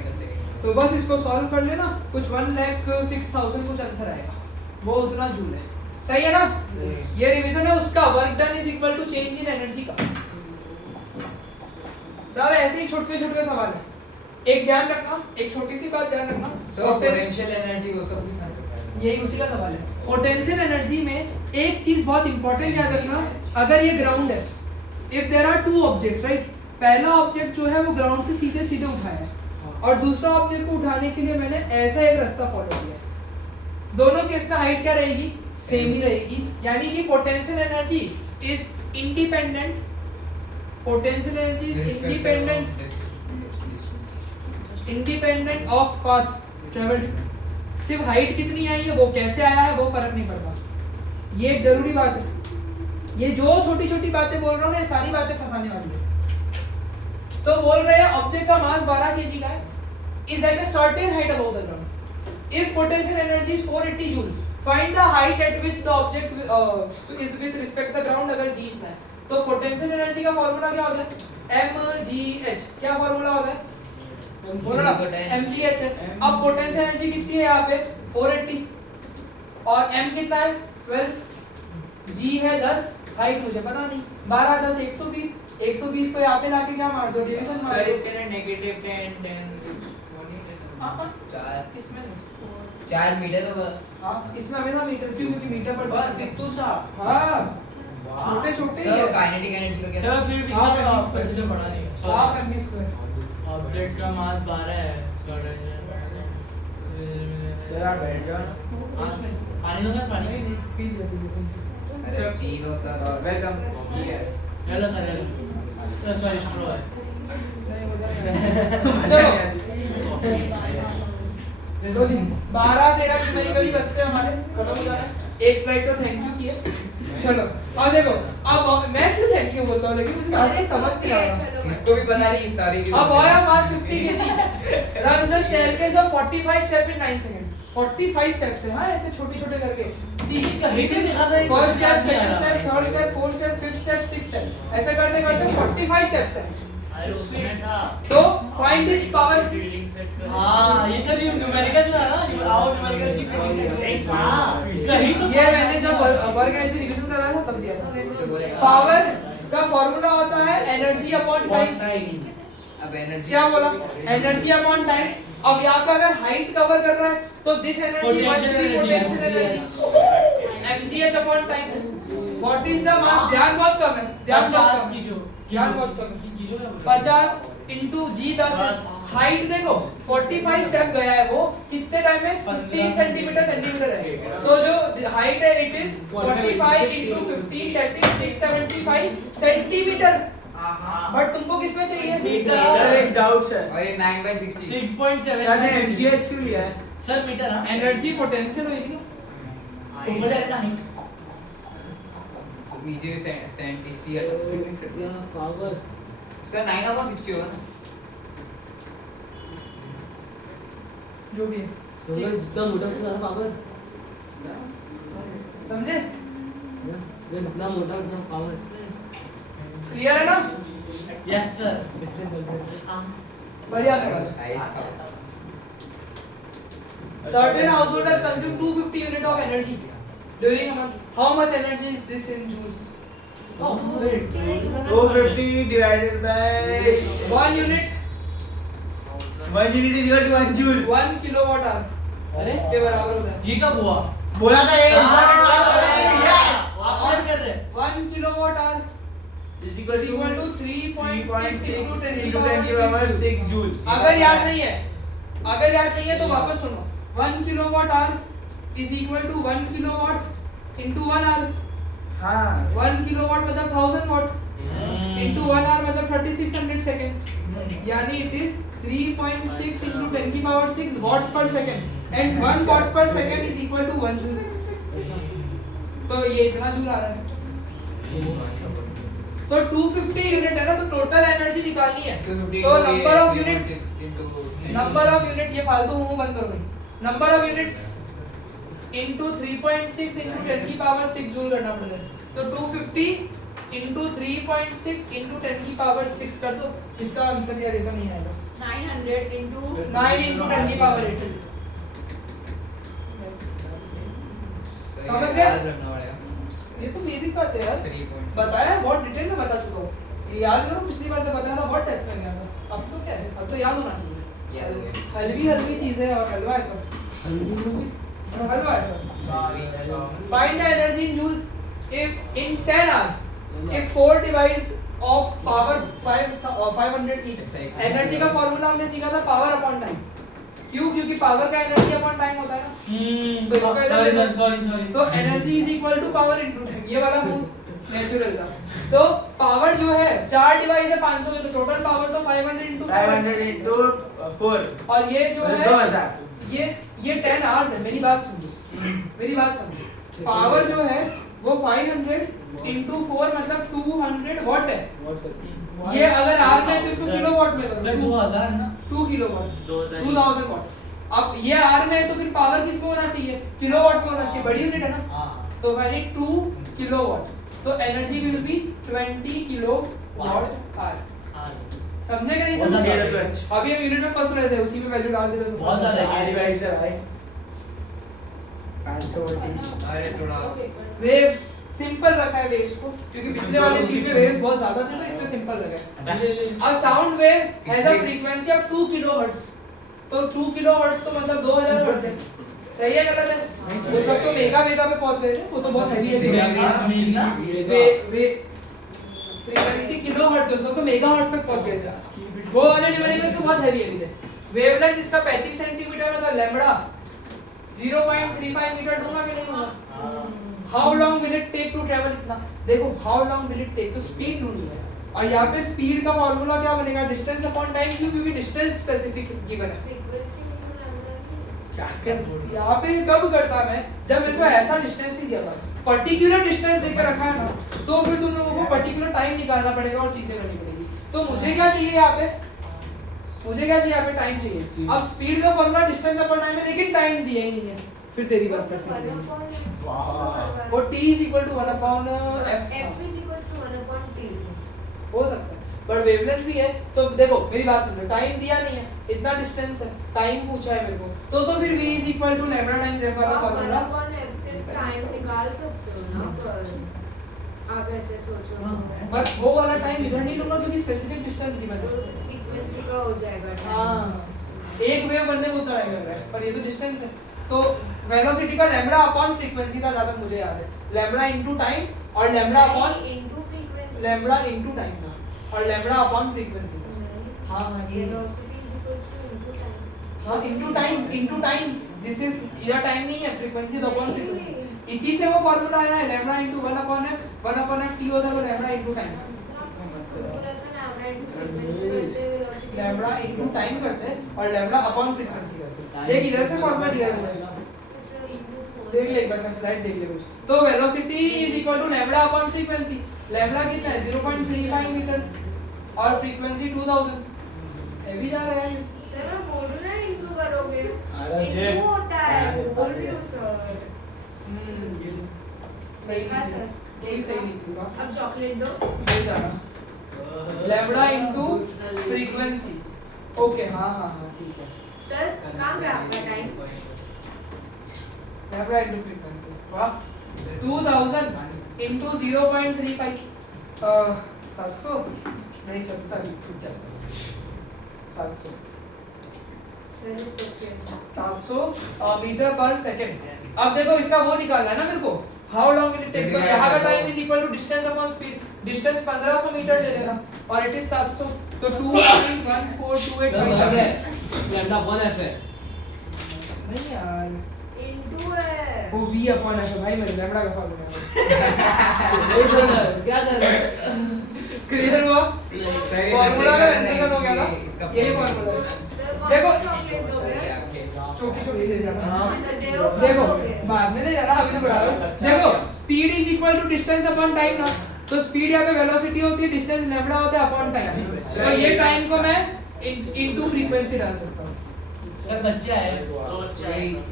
तो बस इसको सॉल्व कर लेना, कुछ 1,06,000 कुछ आंसर आएगा, वो उतना जूल है। सही है ना? ये रिवीजन है उसका। Work done is equal to change in energy का। सब ऐसे ही छोटे छोटे सवाल है। एक ध्यान रखना, एक छोटी सी बात ध्यान रखना, पोटेंशियल एनर्जी वो सब भी खाते यही उसी का सवाल है। पोटेंशियल एनर्जी में एक चीज बहुत इंपॉर्टेंट याद रखना, अगर ये ग्राउंड है, if there are two objects right, पहला ऑब्जेक्ट जो है वो ग्राउंड से सीधे सीधे उठाया है और दूसरा ऑब्जेक्ट को उठाने के लिए मैंने ऐसा एक रास्ता फॉलो किया है। दोनों केस में हाइट क्या रहेगी? सेम ही रहेगी, यानी कि potential energy is independent, potential energy is independent of path travelled. सिर्फ हाइट कितनी आई है, वो कैसे आया है, वो फर्क नहीं पड़ता। ये एक जरूरी बात है। ये जो छोटी छोटी बातें बोल रहा हूँ ना, ये सारी बातें फंसाने वाली है। तो बोल रहे हैं ऑब्जेक्ट का मास 12 kg का है, is at a certain height above the ground. If potential energy is 480 joule, find the height eight which the object is with respect the ground. अगर g इतना है तो पोटेंशियल एनर्जी का फार्मूला क्या होता है? mgh। क्या फार्मूला होता है? बोलो ना, mgh है। अब पोटेंशियल एनर्जी कितनी है यहाँ पे? 480 और m कितना है? 12, g है 10, हाइट मुझे पता नहीं, 12 10 120, 120 को यहाँ पे लाके क्या मार दो? डिवीजन मार सर दो। इसके लिए नेगेटिव 10 10 4 इसमें 4 मीटर होगा। हाँ इसमें हमेशा मीटर, क्योंकि मीटर पर बस इतू सा हाँ छोटे छोटे ही है। काइनेटिक एनर्जी का क्या? चलो फिर भी हाँ, इसका हाँ, अच्छे से पढ़ा नहीं। Half mv square. ऑब्जेक्ट का मास 12 है। सर आप बैठ जाओ ना। पानी लो सर, पानी। नहीं प्लीज अरे चीनो सर और welcome. Yes hello sir, hello sorry, straw है। चलो तो जी 12-13 न्यूमेरिकली बचते हैं हमारे, खत्म हो जाना है। एक स्लाइड तो थैंक यू की है। चलो और देखो अब मैं क्यों थैंक यू बोलता हूँ, लेकिन मुझे अरे समझ नहीं आ रहा। चलो इसको भी बना रही सारी की। अब आया मास 50 kg runs a staircase of 45 step in 9 seconds। 45 steps है, हाँ ऐसे छोटे-छोटे करके। सी कहीं से दिखा था एक फर्स्ट स्टेप, नहीं आ सेकंड रहा। Step, third step, fourth step, fifth step, sixth step, ऐसे करते-करते 45 स्टेप्स हैं। अरे उसमें था तो find this power. Building set कर। हाँ ये सर ये न्यूमेरिकल में ना, आओ न्यूमेरिकल की फीलिंग से हाँ। कहीं तो ये मैंने जब वर्क ऐसे रिवीजन कर रहा था तब दिया था। पावर का फॉर्मूला होता है एनर्जी अपॉन टाइम। अब एनर्जी क्या बोला? Energy upon time. अब यहाँ पे अगर हाइट कवर कर रहा है तो this energy must be potential energy mgh upon time. What is the mass? ध्यान बहुत कम है, ध्यान बहुत 50 कम की है, जो ध्यान बहुत कम है। की जो है वो 50 इंटू जी 10 है। हाइट देखो 45 स्टेप गया है वो कितने टाइम में? 15 सेंटीमीटर है। तो जो हाइट है it is 45 into 15 that is 675 centimetre. But तुमको किस में चाहिए? सर एक डाउट सर, और ये 9/60 6.7 सर ने mgh क्यों लिया है? सर मीटर हाँ एनर्जी पोटेंशियल होगी ऊपर जाएगा हाइट नीचे 70 पावर सर 9/61 जो भी है, सोलर जितना मोटा उतना ज्यादा पावर, समझे? जितना मोटा उतना पावर। क्लियर है ना? यस सर बढ़िया सवाल। Certain household has consumed 250 unit of energy during a month. How much energy is this in joule? oh shit 250 divided by 1 unit 1 unit is equal to 1 joule। 1 kilowatt hour अरे के बराबर होता है। ये कब हुआ बोला था ये यस आप पास कर रहे हैं 1 kilowatt hour is is equal to 3.6 into 10 की into 10 power 6 6 joule। अगर याद नहीं है तो वापस सुनो। 1 kilowatt hour is equal to 1 kilowatt into 1 hour। हाँ 1 kilowatt मतलब 1000 watt into 1 hour मतलब 3600 seconds। यानी it is 3.6 into 10 की power 6 watt per second and 1 watt per second is equal to 1 joule। तो ये इतना जूल आ रहा है। तो 250 यूनिट है ना, तो टोटल एनर्जी निकालनी है। तो नंबर ऑफ यूनिट ये फालतू मुंह बंद करो भाई। Number of units into 3.6 into 10 की पावर 6 जूल करना पड़ेगा। तो 250 into 3.6 into 10 की पावर 6 कर दो, इसका आंसर यार ये तो नहीं आएगा। 900 into 9 into 10 की पावर 8। समझ गए? ये तो बेसिक बात है यार, बताया बहुत डिटेल में बता चुका हूँ। ये याद करो पिछली बार जब बताया था बहुत टाइप में गया था। अब तो क्या है, अब तो याद होना चाहिए। हलवी चीज है और हलवा है सब। हलवा है सब। Find the energy in joule if in 10 hours if 4 device of power 500 each। Energy का फॉर्मूला हमने सीखा था पावर अपॉन टाइम। क्यों? क्योंकि पावर का एनर्जी अपॉन टाइम होता है ना। तो इसका इधर सॉरी तो energy is equal to power into time. ये वाला नेचुरल था। तो पावर जो है 4 डिवाइस है 500 के, तो टोटल पावर तो 500 into 4 और ये जो है 2000। ये 10 आवर्स है। मेरी बात समझो। पावर जो है वो 500 into 4 मतलब 200 वाट है। ये अगर आवर में है तो इसको किलोवाट में करो। 2000 ना 2 किलोवाट 2000 वाट। अब ये आवर में है तो फिर पावर किस में होना चाहिए? किलोवाट में होना चाहिए, बड़ी यूनिट है ना। हाँ तो वैल्यू 2 किलोवाट। तो energy will be 20 kilowatt hour. समझे कि नहीं समझे? अभी हम यूनिट में फंस रहे थे, उसी में वैल्यू डाल देते बहुत ज्यादा डिवाइस है भाई 500 अरे थोड़ा वेव्स सिंपल रखा है वेव्स को, क्योंकि पिछले वाले शीट में वेव्स बहुत ज्यादा थे तो इसमें सिंपल रखा है। A sound wave has a frequency of 2 kilohertz। तो 2 kilohertz तो मतलब 2000 हर्ट्ज है। सही है गलत है? उस वक्त तो मेगा पे पहुंच गए थे, वो तो बहुत हैवी है। वे फ्रीक्वेंसी किलोहर्ट्ज, उस वक्त तो मेगाहर्ट्ज तक पहुंच गए थे। वो वाले न्यूमेरिकल तो बहुत हैवी थे। वेवलेंथ इसका 35 सेंटीमीटर में था, लैम्बडा 0.35 मीटर दूंगा कि नहीं दूंगा? How long will it take to travel इतना? देखो how long will it take, तो स्पीड ढूंढनी है। और यहाँ पे स्पीड का फॉर्मूला क्या बनेगा? Distance upon time. क्यों? क्योंकि डिस्टेंस स्पेसिफिक गिवन है। यहाँ पे कब करता मैं, जब मेरे को ऐसा डिस्टेंस नहीं दिया था, पर्टिकुलर डिस्टेंस देकर रखा है ना, तो फिर तुम लोगों को पर्टिकुलर टाइम निकालना पड़ेगा और चीजें करनी पड़ेगी। तो मुझे क्या चाहिए यहाँ पे, मुझे क्या चाहिए यहाँ पे, टाइम चाहिए। अब स्पीड का फॉर्मूला डिस्टेंस अपॉन टाइम है, लेकिन टाइम दिया ही नहीं है, फिर तेरी बात सच है। वो t is equal to 1 upon f is equals to 1 upon t हो सकता है, बट वेवलेंथ भी है। तो देखो मेरी बात समझो, टाइम दिया नहीं है, इतना डिस्टेंस है, टाइम पूछा है मेरे को, तो फिर v is equal to lambda times f वाला आप 1 फॉर्मूला। upon f से टाइम निकाल सकते हो ना, पर आप ऐसे सोचो तो पर वो वाला टाइम इधर नहीं लूंगा क्योंकि स्पेसिफिक डिस्टेंस गिवन है। फ्रीक्वेंसी का हो जाएगा time। हाँ, एक वेव बनने में उतना टाइम लग रहा है, पर ये तो डिस्टेंस है। तो वेलोसिटी का लैम्बडा अपॉन फ्रीक्वेंसी था, जहां तक मुझे याद है, लैम्बडा इनटू टाइम और lambda upon into frequency, lambda into time था और लैम्बडा अपॉन फ्रीक्वेंसी था। हाँ हाँ ये velocity is equals to into time. हाँ इनटू टाइम दिस इज इधर टाइम नहीं है, फ्रीक्वेंसी तो अपॉन फ्रीक्वेंसी। इसी से वो फार्मूला आया है, lambda into 1 upon f t होता है, तो lambda into time, lambda into time करते हैं और लैम्बडा अपॉन फ्रीक्वेंसी करते हैं। देख इधर से फॉर्मूला डिराइव होगा, देख ले एक बार स्लाइड देख ले कुछ। तो velocity is equal to lambda upon frequency. Lambda कितना है 0.35 मीटर और फ्रीक्वेंसी 2000। हेवी जा रहा है सर, मैं बोल रहा हूं ना इनटू करोगे, अरे जे इनटू होता है, बोल रही हूं सर। सही हाँ है सर, सर, सही नहीं होगा। अब चॉकलेट दो। ले जाना लैम्बडा इनटू फ्रीक्वेंसी। ओके हाँ हाँ हाँ ठीक है। सर काम क्या आपका टाइम? लैम्बडा इनटू फ्रीक्वेंसी, वाह 2000 इनटू 0.35 700 नहीं 70 700 sir it's okay. 700 metre per second. अब देखो इसका वो निकालना है ना मेरे को, how long will it take. तो यहाँ का time is equal to distance upon speed. Distance 1500 metre ले लेना और इट इज 700, तो 2.1428 लैम्बडा अपॉन f है। नहीं यार, इनटू है। वो v अपॉन f है भाई, मेरे लैम्बडा का फॉर्मूला है। क्या कर रहे हैं? क्लियर हुआ? फॉर्मूला का कंफ्यूजन हो गया था, यही फॉर्मूला है। सर देखो चॉकलेट दोगे? चौकी चौकी ले जाना। हाँ तो देखो देखो बाद में ले जाना, अभी तो बढ़ा रहा हूं। देखो speed is equal to distance upon time ना, तो स्पीड यहाँ पे वेलोसिटी होती है, डिस्टेंस लैम्बडा होता है अपॉन टाइम। तो ये टाइम को मैं इनटू फ्रीक्वेंसी डाल सकता हूं। सर बच्चे आए तो चाहिए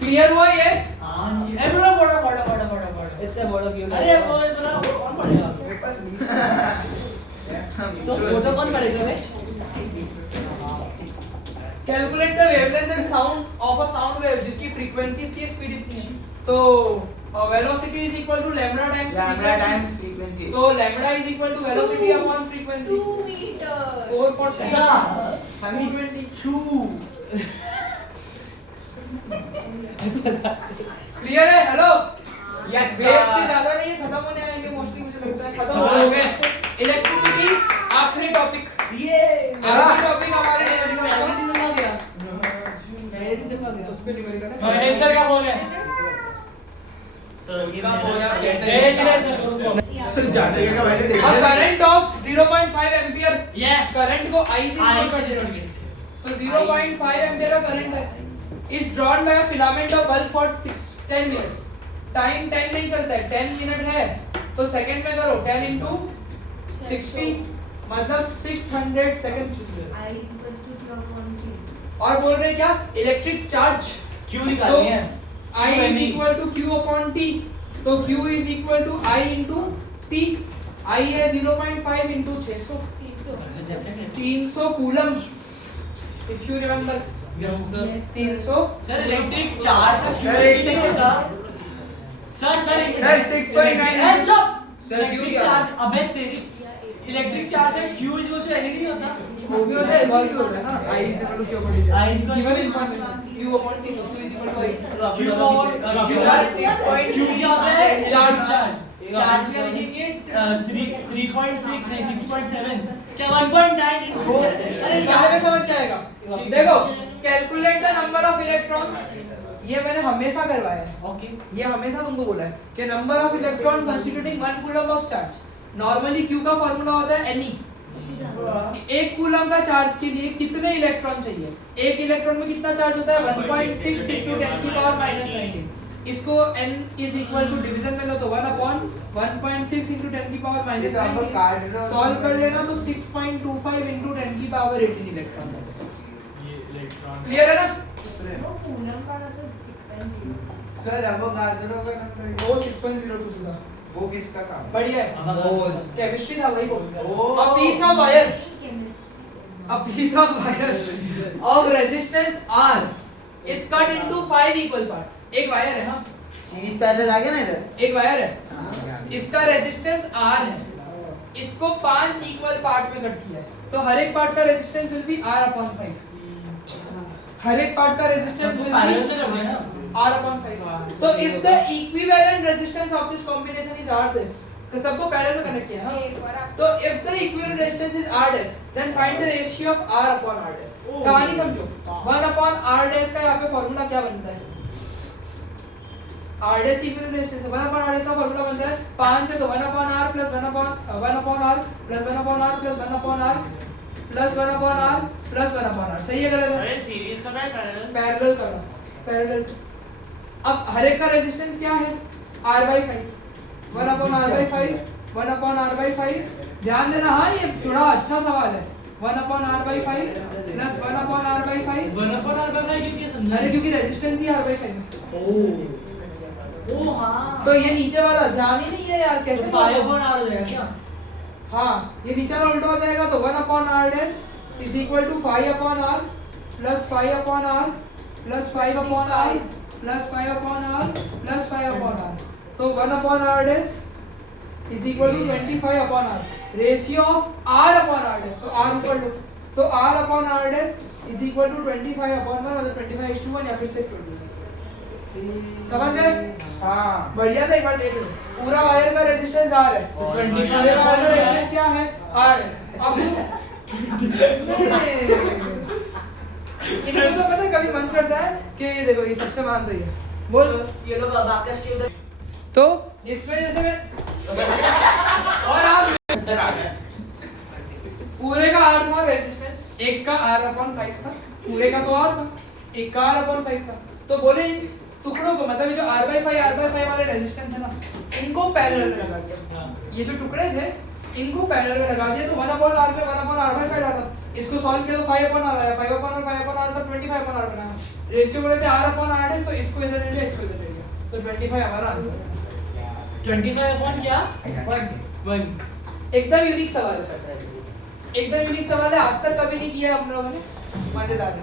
क्लियर हुआ ये? हां जी। ए बड़ा बड़ा बड़ा बड़ा बड़ा बड़ा इतना बड़ा क्यों? अरे वो इतना कौन पढ़ेगा? मेरे पास 20 तो फोटो कौन पढ़ेगा बे? Calculate the wavelength and sound of a sound wave जिसकी फ्रीक्वेंसी इतनी है, स्पीड इतनी है। तो velocity is equal to lambda times frequency. तो lambda is equal to velocity upon frequency 2 metre 440 शू क्लियर है? हेलो यस, वेव्स की ज्यादा नहीं है, खत्म होने आएंगे मोस्टली, मुझे लगता है खत्म हो गए। इलेक्ट्रिसिटी आखिरी टॉपिक, ये आखिरी टॉपिक हमारे न्यूमेरिकल का। मैग्नेटिज्म आ गया। मैग्नेटिज्म आ गया। उस पे न्यूमेरिकल है। कंडेंसर का बोल है सर क्या बोल रहा है? कैसे जाने का वैसे देख अब current of 0.5 ampere, yes current को I से डिनोट कर देंगे। तो 0.5 एम्पियर का करंट है, is drawn by a filament of bulb for 10 minutes. Time 10 नहीं चलता है, 10 मिनट है, तो सेकंड में करो 10 into 60 मतलब 600 seconds. I is equals to Q upon T। और बोल रहे क्या, इलेक्ट्रिक चार्ज क्यों निकालनी है? I is equal to Q upon T, तो Q is equal to I into T। I है 0.5 into 600 300 coulomb, if you remember। Yes, sir। 300 sir electric charge का क्यों नहीं होता? सर सर, 6.9 चुप सर, क्यों इलेक्ट्रिक क्या? चार्ज अबे तेरी इलेक्ट्रिक चार्ज है Q is equal to L नहीं होता वो भी होता है, इन्वॉल्व भी होता है ना। I is equal to Q upon T। I is equal to- Given information Q upon T, so Q is equal to I। Q Q क्या होता है? चार्ज। चार्ज क्या लिखेंगे? 3.6 नहीं 6.7 क्या 1.9 वो इसका में समझ जाएगा। देखो calculate the number of electrons, ये मैंने हमेशा करवाया है। ओके ये हमेशा तुमको बोला है कि number of electron constituting 1 coulomb of charge. Normally Q का फार्मूला होता है Ne, एक कूलम का चार्ज के लिए कितने इलेक्ट्रॉन चाहिए? एक इलेक्ट्रॉन में कितना चार्ज होता है? 1.6 into 10 की पावर -19। इसको n is equal to division में लो तो 1/1.6 into 10 की पावर -19 सॉल्व कर लेना तो 6.25 into 10 की पावर 18 इलेक्ट्रॉन आ जाएगा। ये इलेक्ट्रॉन क्लियर है ना? वो कूलम का ना तो 6.0 सर एवोगाड्रो का नंबर वो 6.02 था। वो किसका काम है? बढ़िया है। वो केमिस्ट्री था वही बोल। ओ। A piece of wire, chemistry a piece of wire of resistance R is cut into 5 equal part। एक वायर है, हाँ सीरीज पैरेलल आ गया ना इधर? एक वायर है, इसका रेजिस्टेंस R है, इसको 5 इक्वल पार्ट में कट किया है, तो हर एक पार्ट का रेजिस्टेंस विल बी R/5। हर एक पार्ट का रेजिस्टेंस विल पैरेलल में बी लगे ना R/5। तो if the equivalent resistance of this combination is R this, तो सबको पैरेलल में कनेक्ट किया है, हाँ? एक बार आप तो if the equivalent resistance is R dash, then find the ratio of R upon R dash। कहानी समझो, 1 upon R dash का यहाँ पे फॉर्मूला क्या बनता है? R dash equivalent resistance, 1 upon R dash का फॉर्मूला बनता है 5 है तो 1 upon R plus 1 upon R plus 1 upon R plus 1 upon R plus 1 upon R plus 1 upon R। सही है गलत है? अरे सीरीज का है पैरेलल। पैरेलल करो, पैरेलल। अब हर एक का रेजिस्टेंस क्या है? R/5, 1 upon R/5, 1 upon R/5। ध्यान देना, हाँ ये थोड़ा अच्छा सवाल है। 1 upon R/5 plus 1 upon R/5। 1 upon R/5 क्यों किया समझा? अरे क्योंकि रेजिस्टेंस ही R/5 में। ओ हाँ तो ये नीचे वाला ध्यान ही नहीं है यार, कैसे 5 upon R हो जाएगा क्या? हाँ ये नीचे वाला उल्टा हो जाएगा तो 1 upon R dash is equal to 5 upon R plus 5 upon R plus 5 upon R plus 5 upon R plus 5 upon R। तो 1 upon R dash is equal to 25 upon R। Ratio of R upon R dash, तो R ऊपर लो, तो R upon R dash is equal to 25 upon 1, मतलब 25:1 या फिर से 20। समझ गए? हाँ। बढ़िया था, एक बार देख लो। पूरा वायर का रेजिस्टेंस R है, तो 25 वायर का रेजिस्टेंस क्या है? R है। अब इनको तो पता है, कभी मन करता है कि देखो ये सबसे मान तो ये बोल, ये लोग अबाकस के उधर तो इसमें जैसे मैं और आप पूरे का R था रेजिस्टेंस, एक का R/5 था, पूरे का तो R था, एक का R/5 था, तो बोले इन टुकड़ों को, मतलब ये जो R/5 वाले रेजिस्टेंस है ना, इनको पैरेलल में लगा दिया। ये जो टुकड़े थे इनको पैरेलल में लगा दिया, तो 1 upon R पे 1 upon R/5 डाला, इसको सॉल्व किया तो 5 upon R आया, 5 upon R सब 25 upon R बना। रेशियो बोले थे R upon R dash, तो इसको इधर ले लिया, इसको इधर ले लिया, तो 25 हमारा आंसर है। 25 upon क्या? 1 एकदम यूनिक सवाल है, एकदम यूनिक सवाल है, आज तक कभी नहीं किया हम लोगों ने, मजेदार है।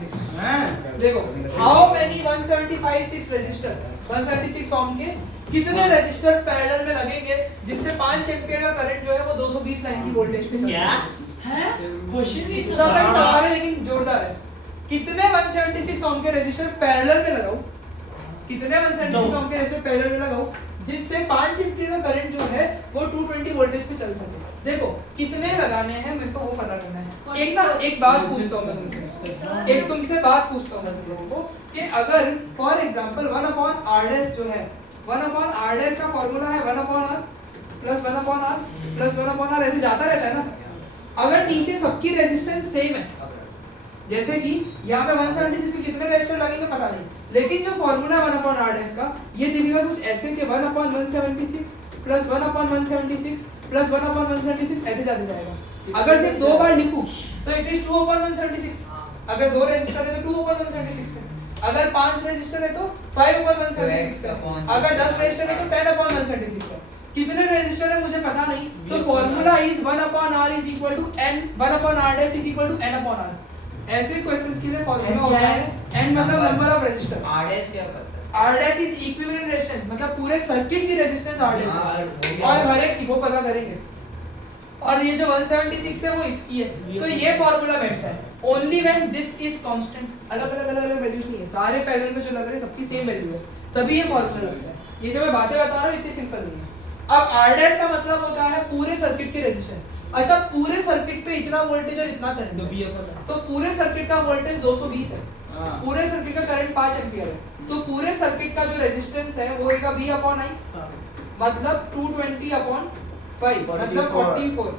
देखो हाउ मेनी 176 रेजिस्टर 176 ओम के कितने रेजिस्टर पैरेलल में लगेंगे जिससे 5 एम्पीयर का करंट जो है वो 220 लाइन की वोल्टेज पे चल क्या? है? क्वेश्चन नहीं इतना सा ही सवाल है लेकिन जोरदार है। कितने 176 ओम के रेजिस्टर पैरेलल में लगाऊं, कितने 176 ओम के रेजिस्टर पैरेलल में लगाऊं जिससे 5 एम्पीयर का करंट जो है वो 220 वोल्टेज पे चल सके। देखो कितने लगाने हैं मेरे को वो पता करना है। एक बात पूछता हूं मैं तुमसे, एक तुमसे बात पूछता हूं मैं तुम लोगों को कि अगर for example 1 upon R dash जो है 1 upon R dash का फार्मूला है 1 upon R plus 1 upon R plus 1 upon R ऐसे जाता रहता है ना। अगर नीचे सबकी रेजिस्टेंस सेम है, जैसे कि यहाँ पे 176 के कितने रेजिस्टर लगेंगे पता नहीं, लेकिन जो फार्मूला 1 upon R dash का ये दिखेगा कुछ ऐसे कि 1 upon 176 plus 1 upon 176 plus 1 upon 176 ऐसे जाते जाएगा। अगर सिर्फ दो बार लिखूं तो इट इज 2 upon 176। अगर दो रेजिस्टर है तो 2 upon 176 है, अगर 5 रेजिस्टर है तो 5 upon 176 है, अगर 10 रेजिस्टर है तो 10 upon 176 है। कितने रेजिस्टर है मुझे पता नहीं, तो formula is 1 upon R is equal to n 1 upon R dash is equal to n upon R। ऐसे क्वेश्चंस के लिए फार्मूला होता है n मतलब number of resistor, R dash क्या पता है? R dash is equivalent resistance, मतलब पूरे सर्किट की रेजिस्टेंस R dash है और हर एक की वो पता करेंगे। और ये जो 176 है वो इसकी है, तो ये फार्मूला बैठता है only when this is constant. अलग अलग वैल्यूज नहीं है, सारे पैरेलल में जो लग रहे हैं सबकी सेम वैल्यू है, तभी ये फार्मूला लगता है। ये जो मैं बातें बता रहा हूँ इतनी सिंपल नहीं है। अब R dash का मतलब होता है पूरे सर्किट की रेजिस्टेंस। अच्छा पूरे सर्किट पे इतना वोल्टेज और इतना करंट है, तो पूरे सर्किट का वोल्टेज 220 है, पूरे सर्किट का करंट 5 एम्पीयर है, तो पूरे सर्किट का जो रेजिस्टेंस है वो होगा V upon I, मतलब 220 upon 5 मतलब 44।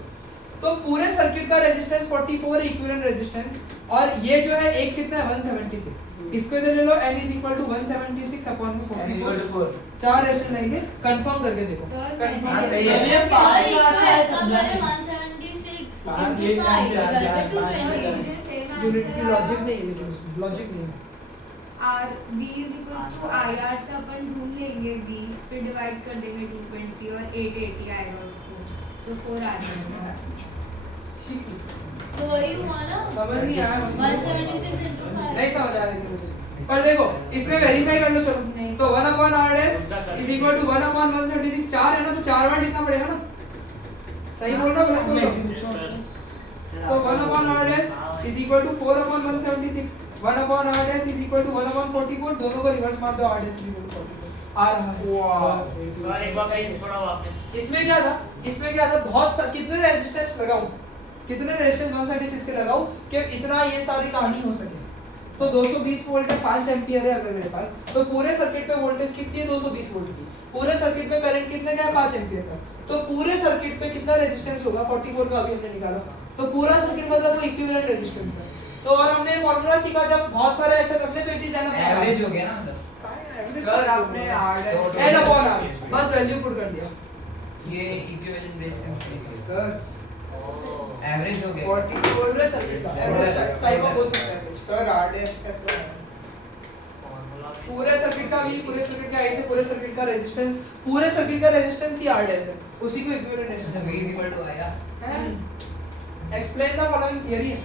तो पूरे सर्किट का रेजिस्टेंस 44 है इक्विवेलेंट रेजिस्टेंस, और ये जो है एक कितना है 176, इसको इधर ले लो n is equal to 176 upon में n is equal to 4 चार रेशन लेंगे, कंफर्म करके देखो सर confirm हाँ, करके सही है। देखो। ये पाँच सर, क्लास है, इसको ऐसा समझा करें नहीं। 176 पाँच, ये simplify, यार, that यार, will पाँच, save यार। it. मुझे सेम यूनिट की आंसर लॉजिक नहीं है, लेकिन उसमें लॉजिक नहीं है। R B is equals to I R से अपन ढूंढ लेंगे बी, फिर डिवाइड कर देंगे 220 और 880 आएगा उसको, तो 4 आ जाएगा। ठीक है, तो वही हुआ ना समझ नहीं आया मुझे। 176 into 5 नहीं समझ आ रही थी मुझे, पर देखो इसमें वेरीफाई कर लो चलो। नहीं। तो 1 upon r dash is equal to 1 upon 176, 4 है ना, तो 4 बार लिखना पड़ेगा ना, सही बोल रहा हूँ गलत बोल रहा हूँ? तो 1 upon r dash is equal to 4 upon 176, 1 upon r dash is equal to 1 upon 44, दोनों को रिवर्स मार दो, r dash is equal to 44 आ रहा है। सर एक बार मैं थोड़ा वापस इसमें क्या था, इसमें क्या था, कितने रेजिस्टेंस लगाऊं, कितने रेजिस्टेंस 176 के लगाऊं कि इतना ये सारी कहानी हो सके। तो 220 वोल्ट है, 5 एम्पियर है अगर मेरे पास, तो पूरे सर्किट पे वोल्टेज कितनी है 220 वोल्ट की, पूरे सर्किट पे करंट कितने का है 5 एम्पियर का, तो पूरे सर्किट पे कितना रेजिस्टेंस होगा 44 का अभी हमने निकाला, तो पूरा सर्किट मतलब वो इक्विवेलेंट रेजिस्टेंस है। तो और हमने फार्मूला सीखा, जब बहुत सारे ऐसे रखने तो इट इज एन एवरेज हो गया ना मतलब। सर आपने r एन अपॉन आर, बस वैल्यू पुट कर दिया। ये इक्विवेलेंट रेजिस्टेंस नहीं है। सर एवरेज हो गया। 44 पूरे सर्किट का एवरेज टाइप ऑफ बोल सकते हैं। सर r dash कैसे है? फॉर्मूला में पूरे सर्किट का भी, पूरे सर्किट का ऐसे, पूरे सर्किट का रेजिस्टेंस, पूरे सर्किट का रेजिस्टेंस ही R dash है, उसी को equivalent resistance v is equal to I है। एक्सप्लेन द फॉलोइंग थियरी है।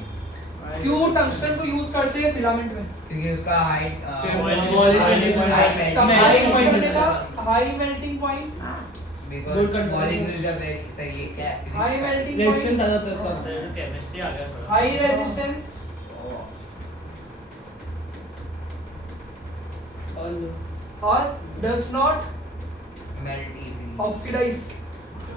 क्यों टंगस्टन को यूज करते हैं फिलामेंट में? क्योंकि उसका height high melting point, because molecules are very सही है क्या हाई मेल्टिंग रेजिस्टेंस आ पॉइंट, जाता है उसका। केमिस्ट्री आ गया थोड़ा हाई रेजिस्टेंस और does not melt easily. Oxidise.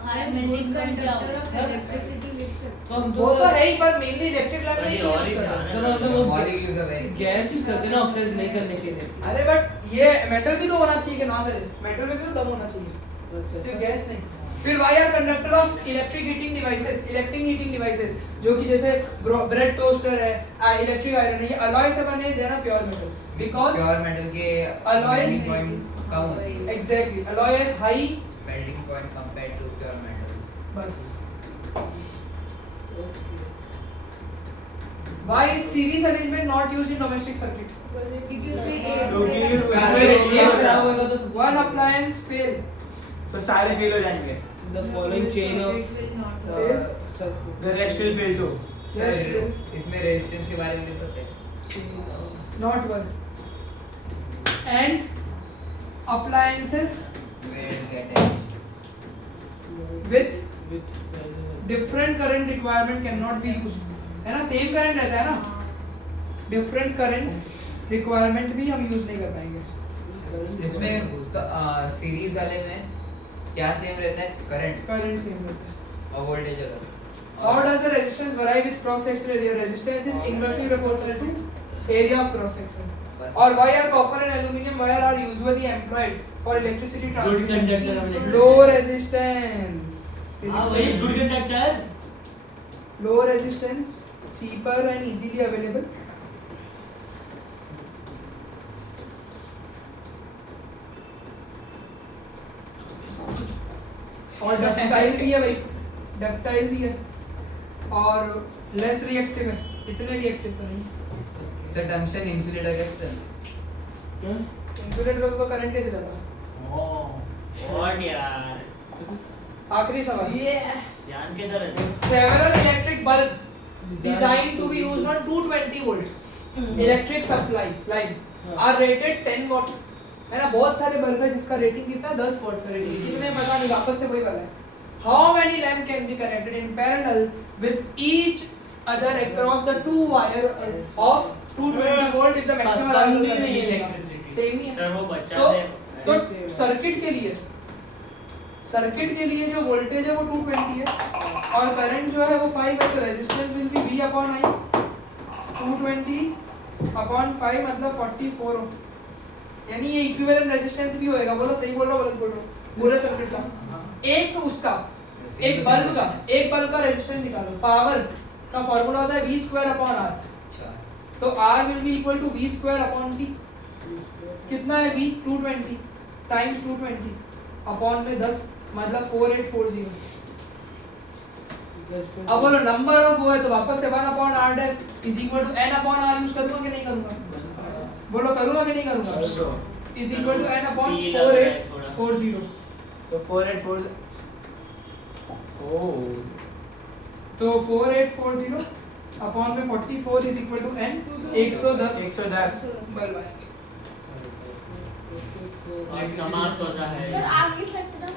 High good melting point क्या कंडक्टर होता ऑफ है? इलेक्ट्रिसिटी लिख सकते तो हम वो तो तो है ही, पर मेनली इलेक्ट्रिक लाइन में वही यूज और ही करते हैं। जाना सर मतलब वो molecules are very gas use करते हैं ना ऑक्साइड नहीं करने के लिए। अरे बट ये मेटल भी तो होना चाहिए कि ना मेरे, मेटल में भी तो दम होना चाहिए, अच्छा सिर्फ गैस नहीं। फिर why are conductor of electric heating devices, electric heating devices जो कि जैसे ब्रेड टोस्टर है, इलेक्ट्रिक आयरन है, ये अलॉय से बने हैं, देना pure metal, because pure metal के Alloy मेल्टिंग पॉइंट कम होती है। Exactly alloy is high, melting point compared to pure metals. बस। Why is series arrangement not used in domestic circuit? क्योंकि उसमें क्योंकि एक उसमें एक खराब होगा तो One appliance fail. तो सारे फेल हो जाएंगे। the following chain of It will not Fail. work. circuit. The rest will fail too. Yes, sir इसमें रेजिस्टेंस के बारे में लिख सकते हैं। not one. And appliances Will get it. with with different current requirement cannot be used. है ना, सेम करंट रहता है ना, डिफरेंट करंट रिक्वायरमेंट भी हम यूज नहीं कर पाएंगे। इसमें सीरीज वाले में क्या सेम रहता है? करंट करंट सेम रहता है। और वोल्टेज अलग। How does the resistance vary with cross section area? Resistance is inversely proportional to area of cross section. बस। Or why are copper and aluminum wire are usually employed for electricity good transmission? Conductor हमने Low resistance. हाँ वही good conductor. Low resistance, cheaper and easily available. और डक्टाइल भी है भाई, डक्टाइल भी है और लेस रिएक्टिव है, इतने रिएक्टिव तो नहीं। सर टंगस्टन इंसुलेटर कैसे चलता है? इंसुलेटर को तो करंट कैसे चलता? और यार आखिरी सवाल। ध्यान किधर है? Several electric bulb designed to be used on 220 volt electric supply line are rated 10 watt, है ना, बहुत सारे बल्ब है जिसका रेटिंग कितना है 10 वॉट का रेटिंग, कितने पता नहीं, वापस से वही वाला है। How many lamp can be connected in parallel with each other across the two wire of 220 volt if the maximum पसंद allowable ही नहीं current electricity। सेम ही है। सर वो बच्चा तो थे तो सर्किट के लिए, सर्किट के लिए जो वोल्टेज है वो 220 है और करंट जो है वो 5 है, तो resistance will be V upon I, 220 upon 5 मतलब 44 हो, यानी ये इक्विवेलेंट रेजिस्टेंस भी होएगा। बोलो सही बोल रहा हूं गलत बोल रहा हूं? पूरे सर्किट का एक उसका एक बल्ब का रेजिस्टेंस निकालो। पावर का फार्मूला होता है v स्क्वायर अपॉन r। तो r will be equal to v square upon t। कितना है v? 220 टाइम्स 220 अपॉन में 10 मतलब 4840। अब बोलो नंबर ऑफ वो है तो वापस से 1 upon r dash is equal to n upon r use करूंगा कि नहीं करूंगा? बोलो करूंगा कि नहीं करूंगा? Is equal to n upon 4840। तो 484 ओह तो 4840 अपॉन में 44 is equal to n 110 110 bulb आएंगे। और समाप्त होता है। सर आगे से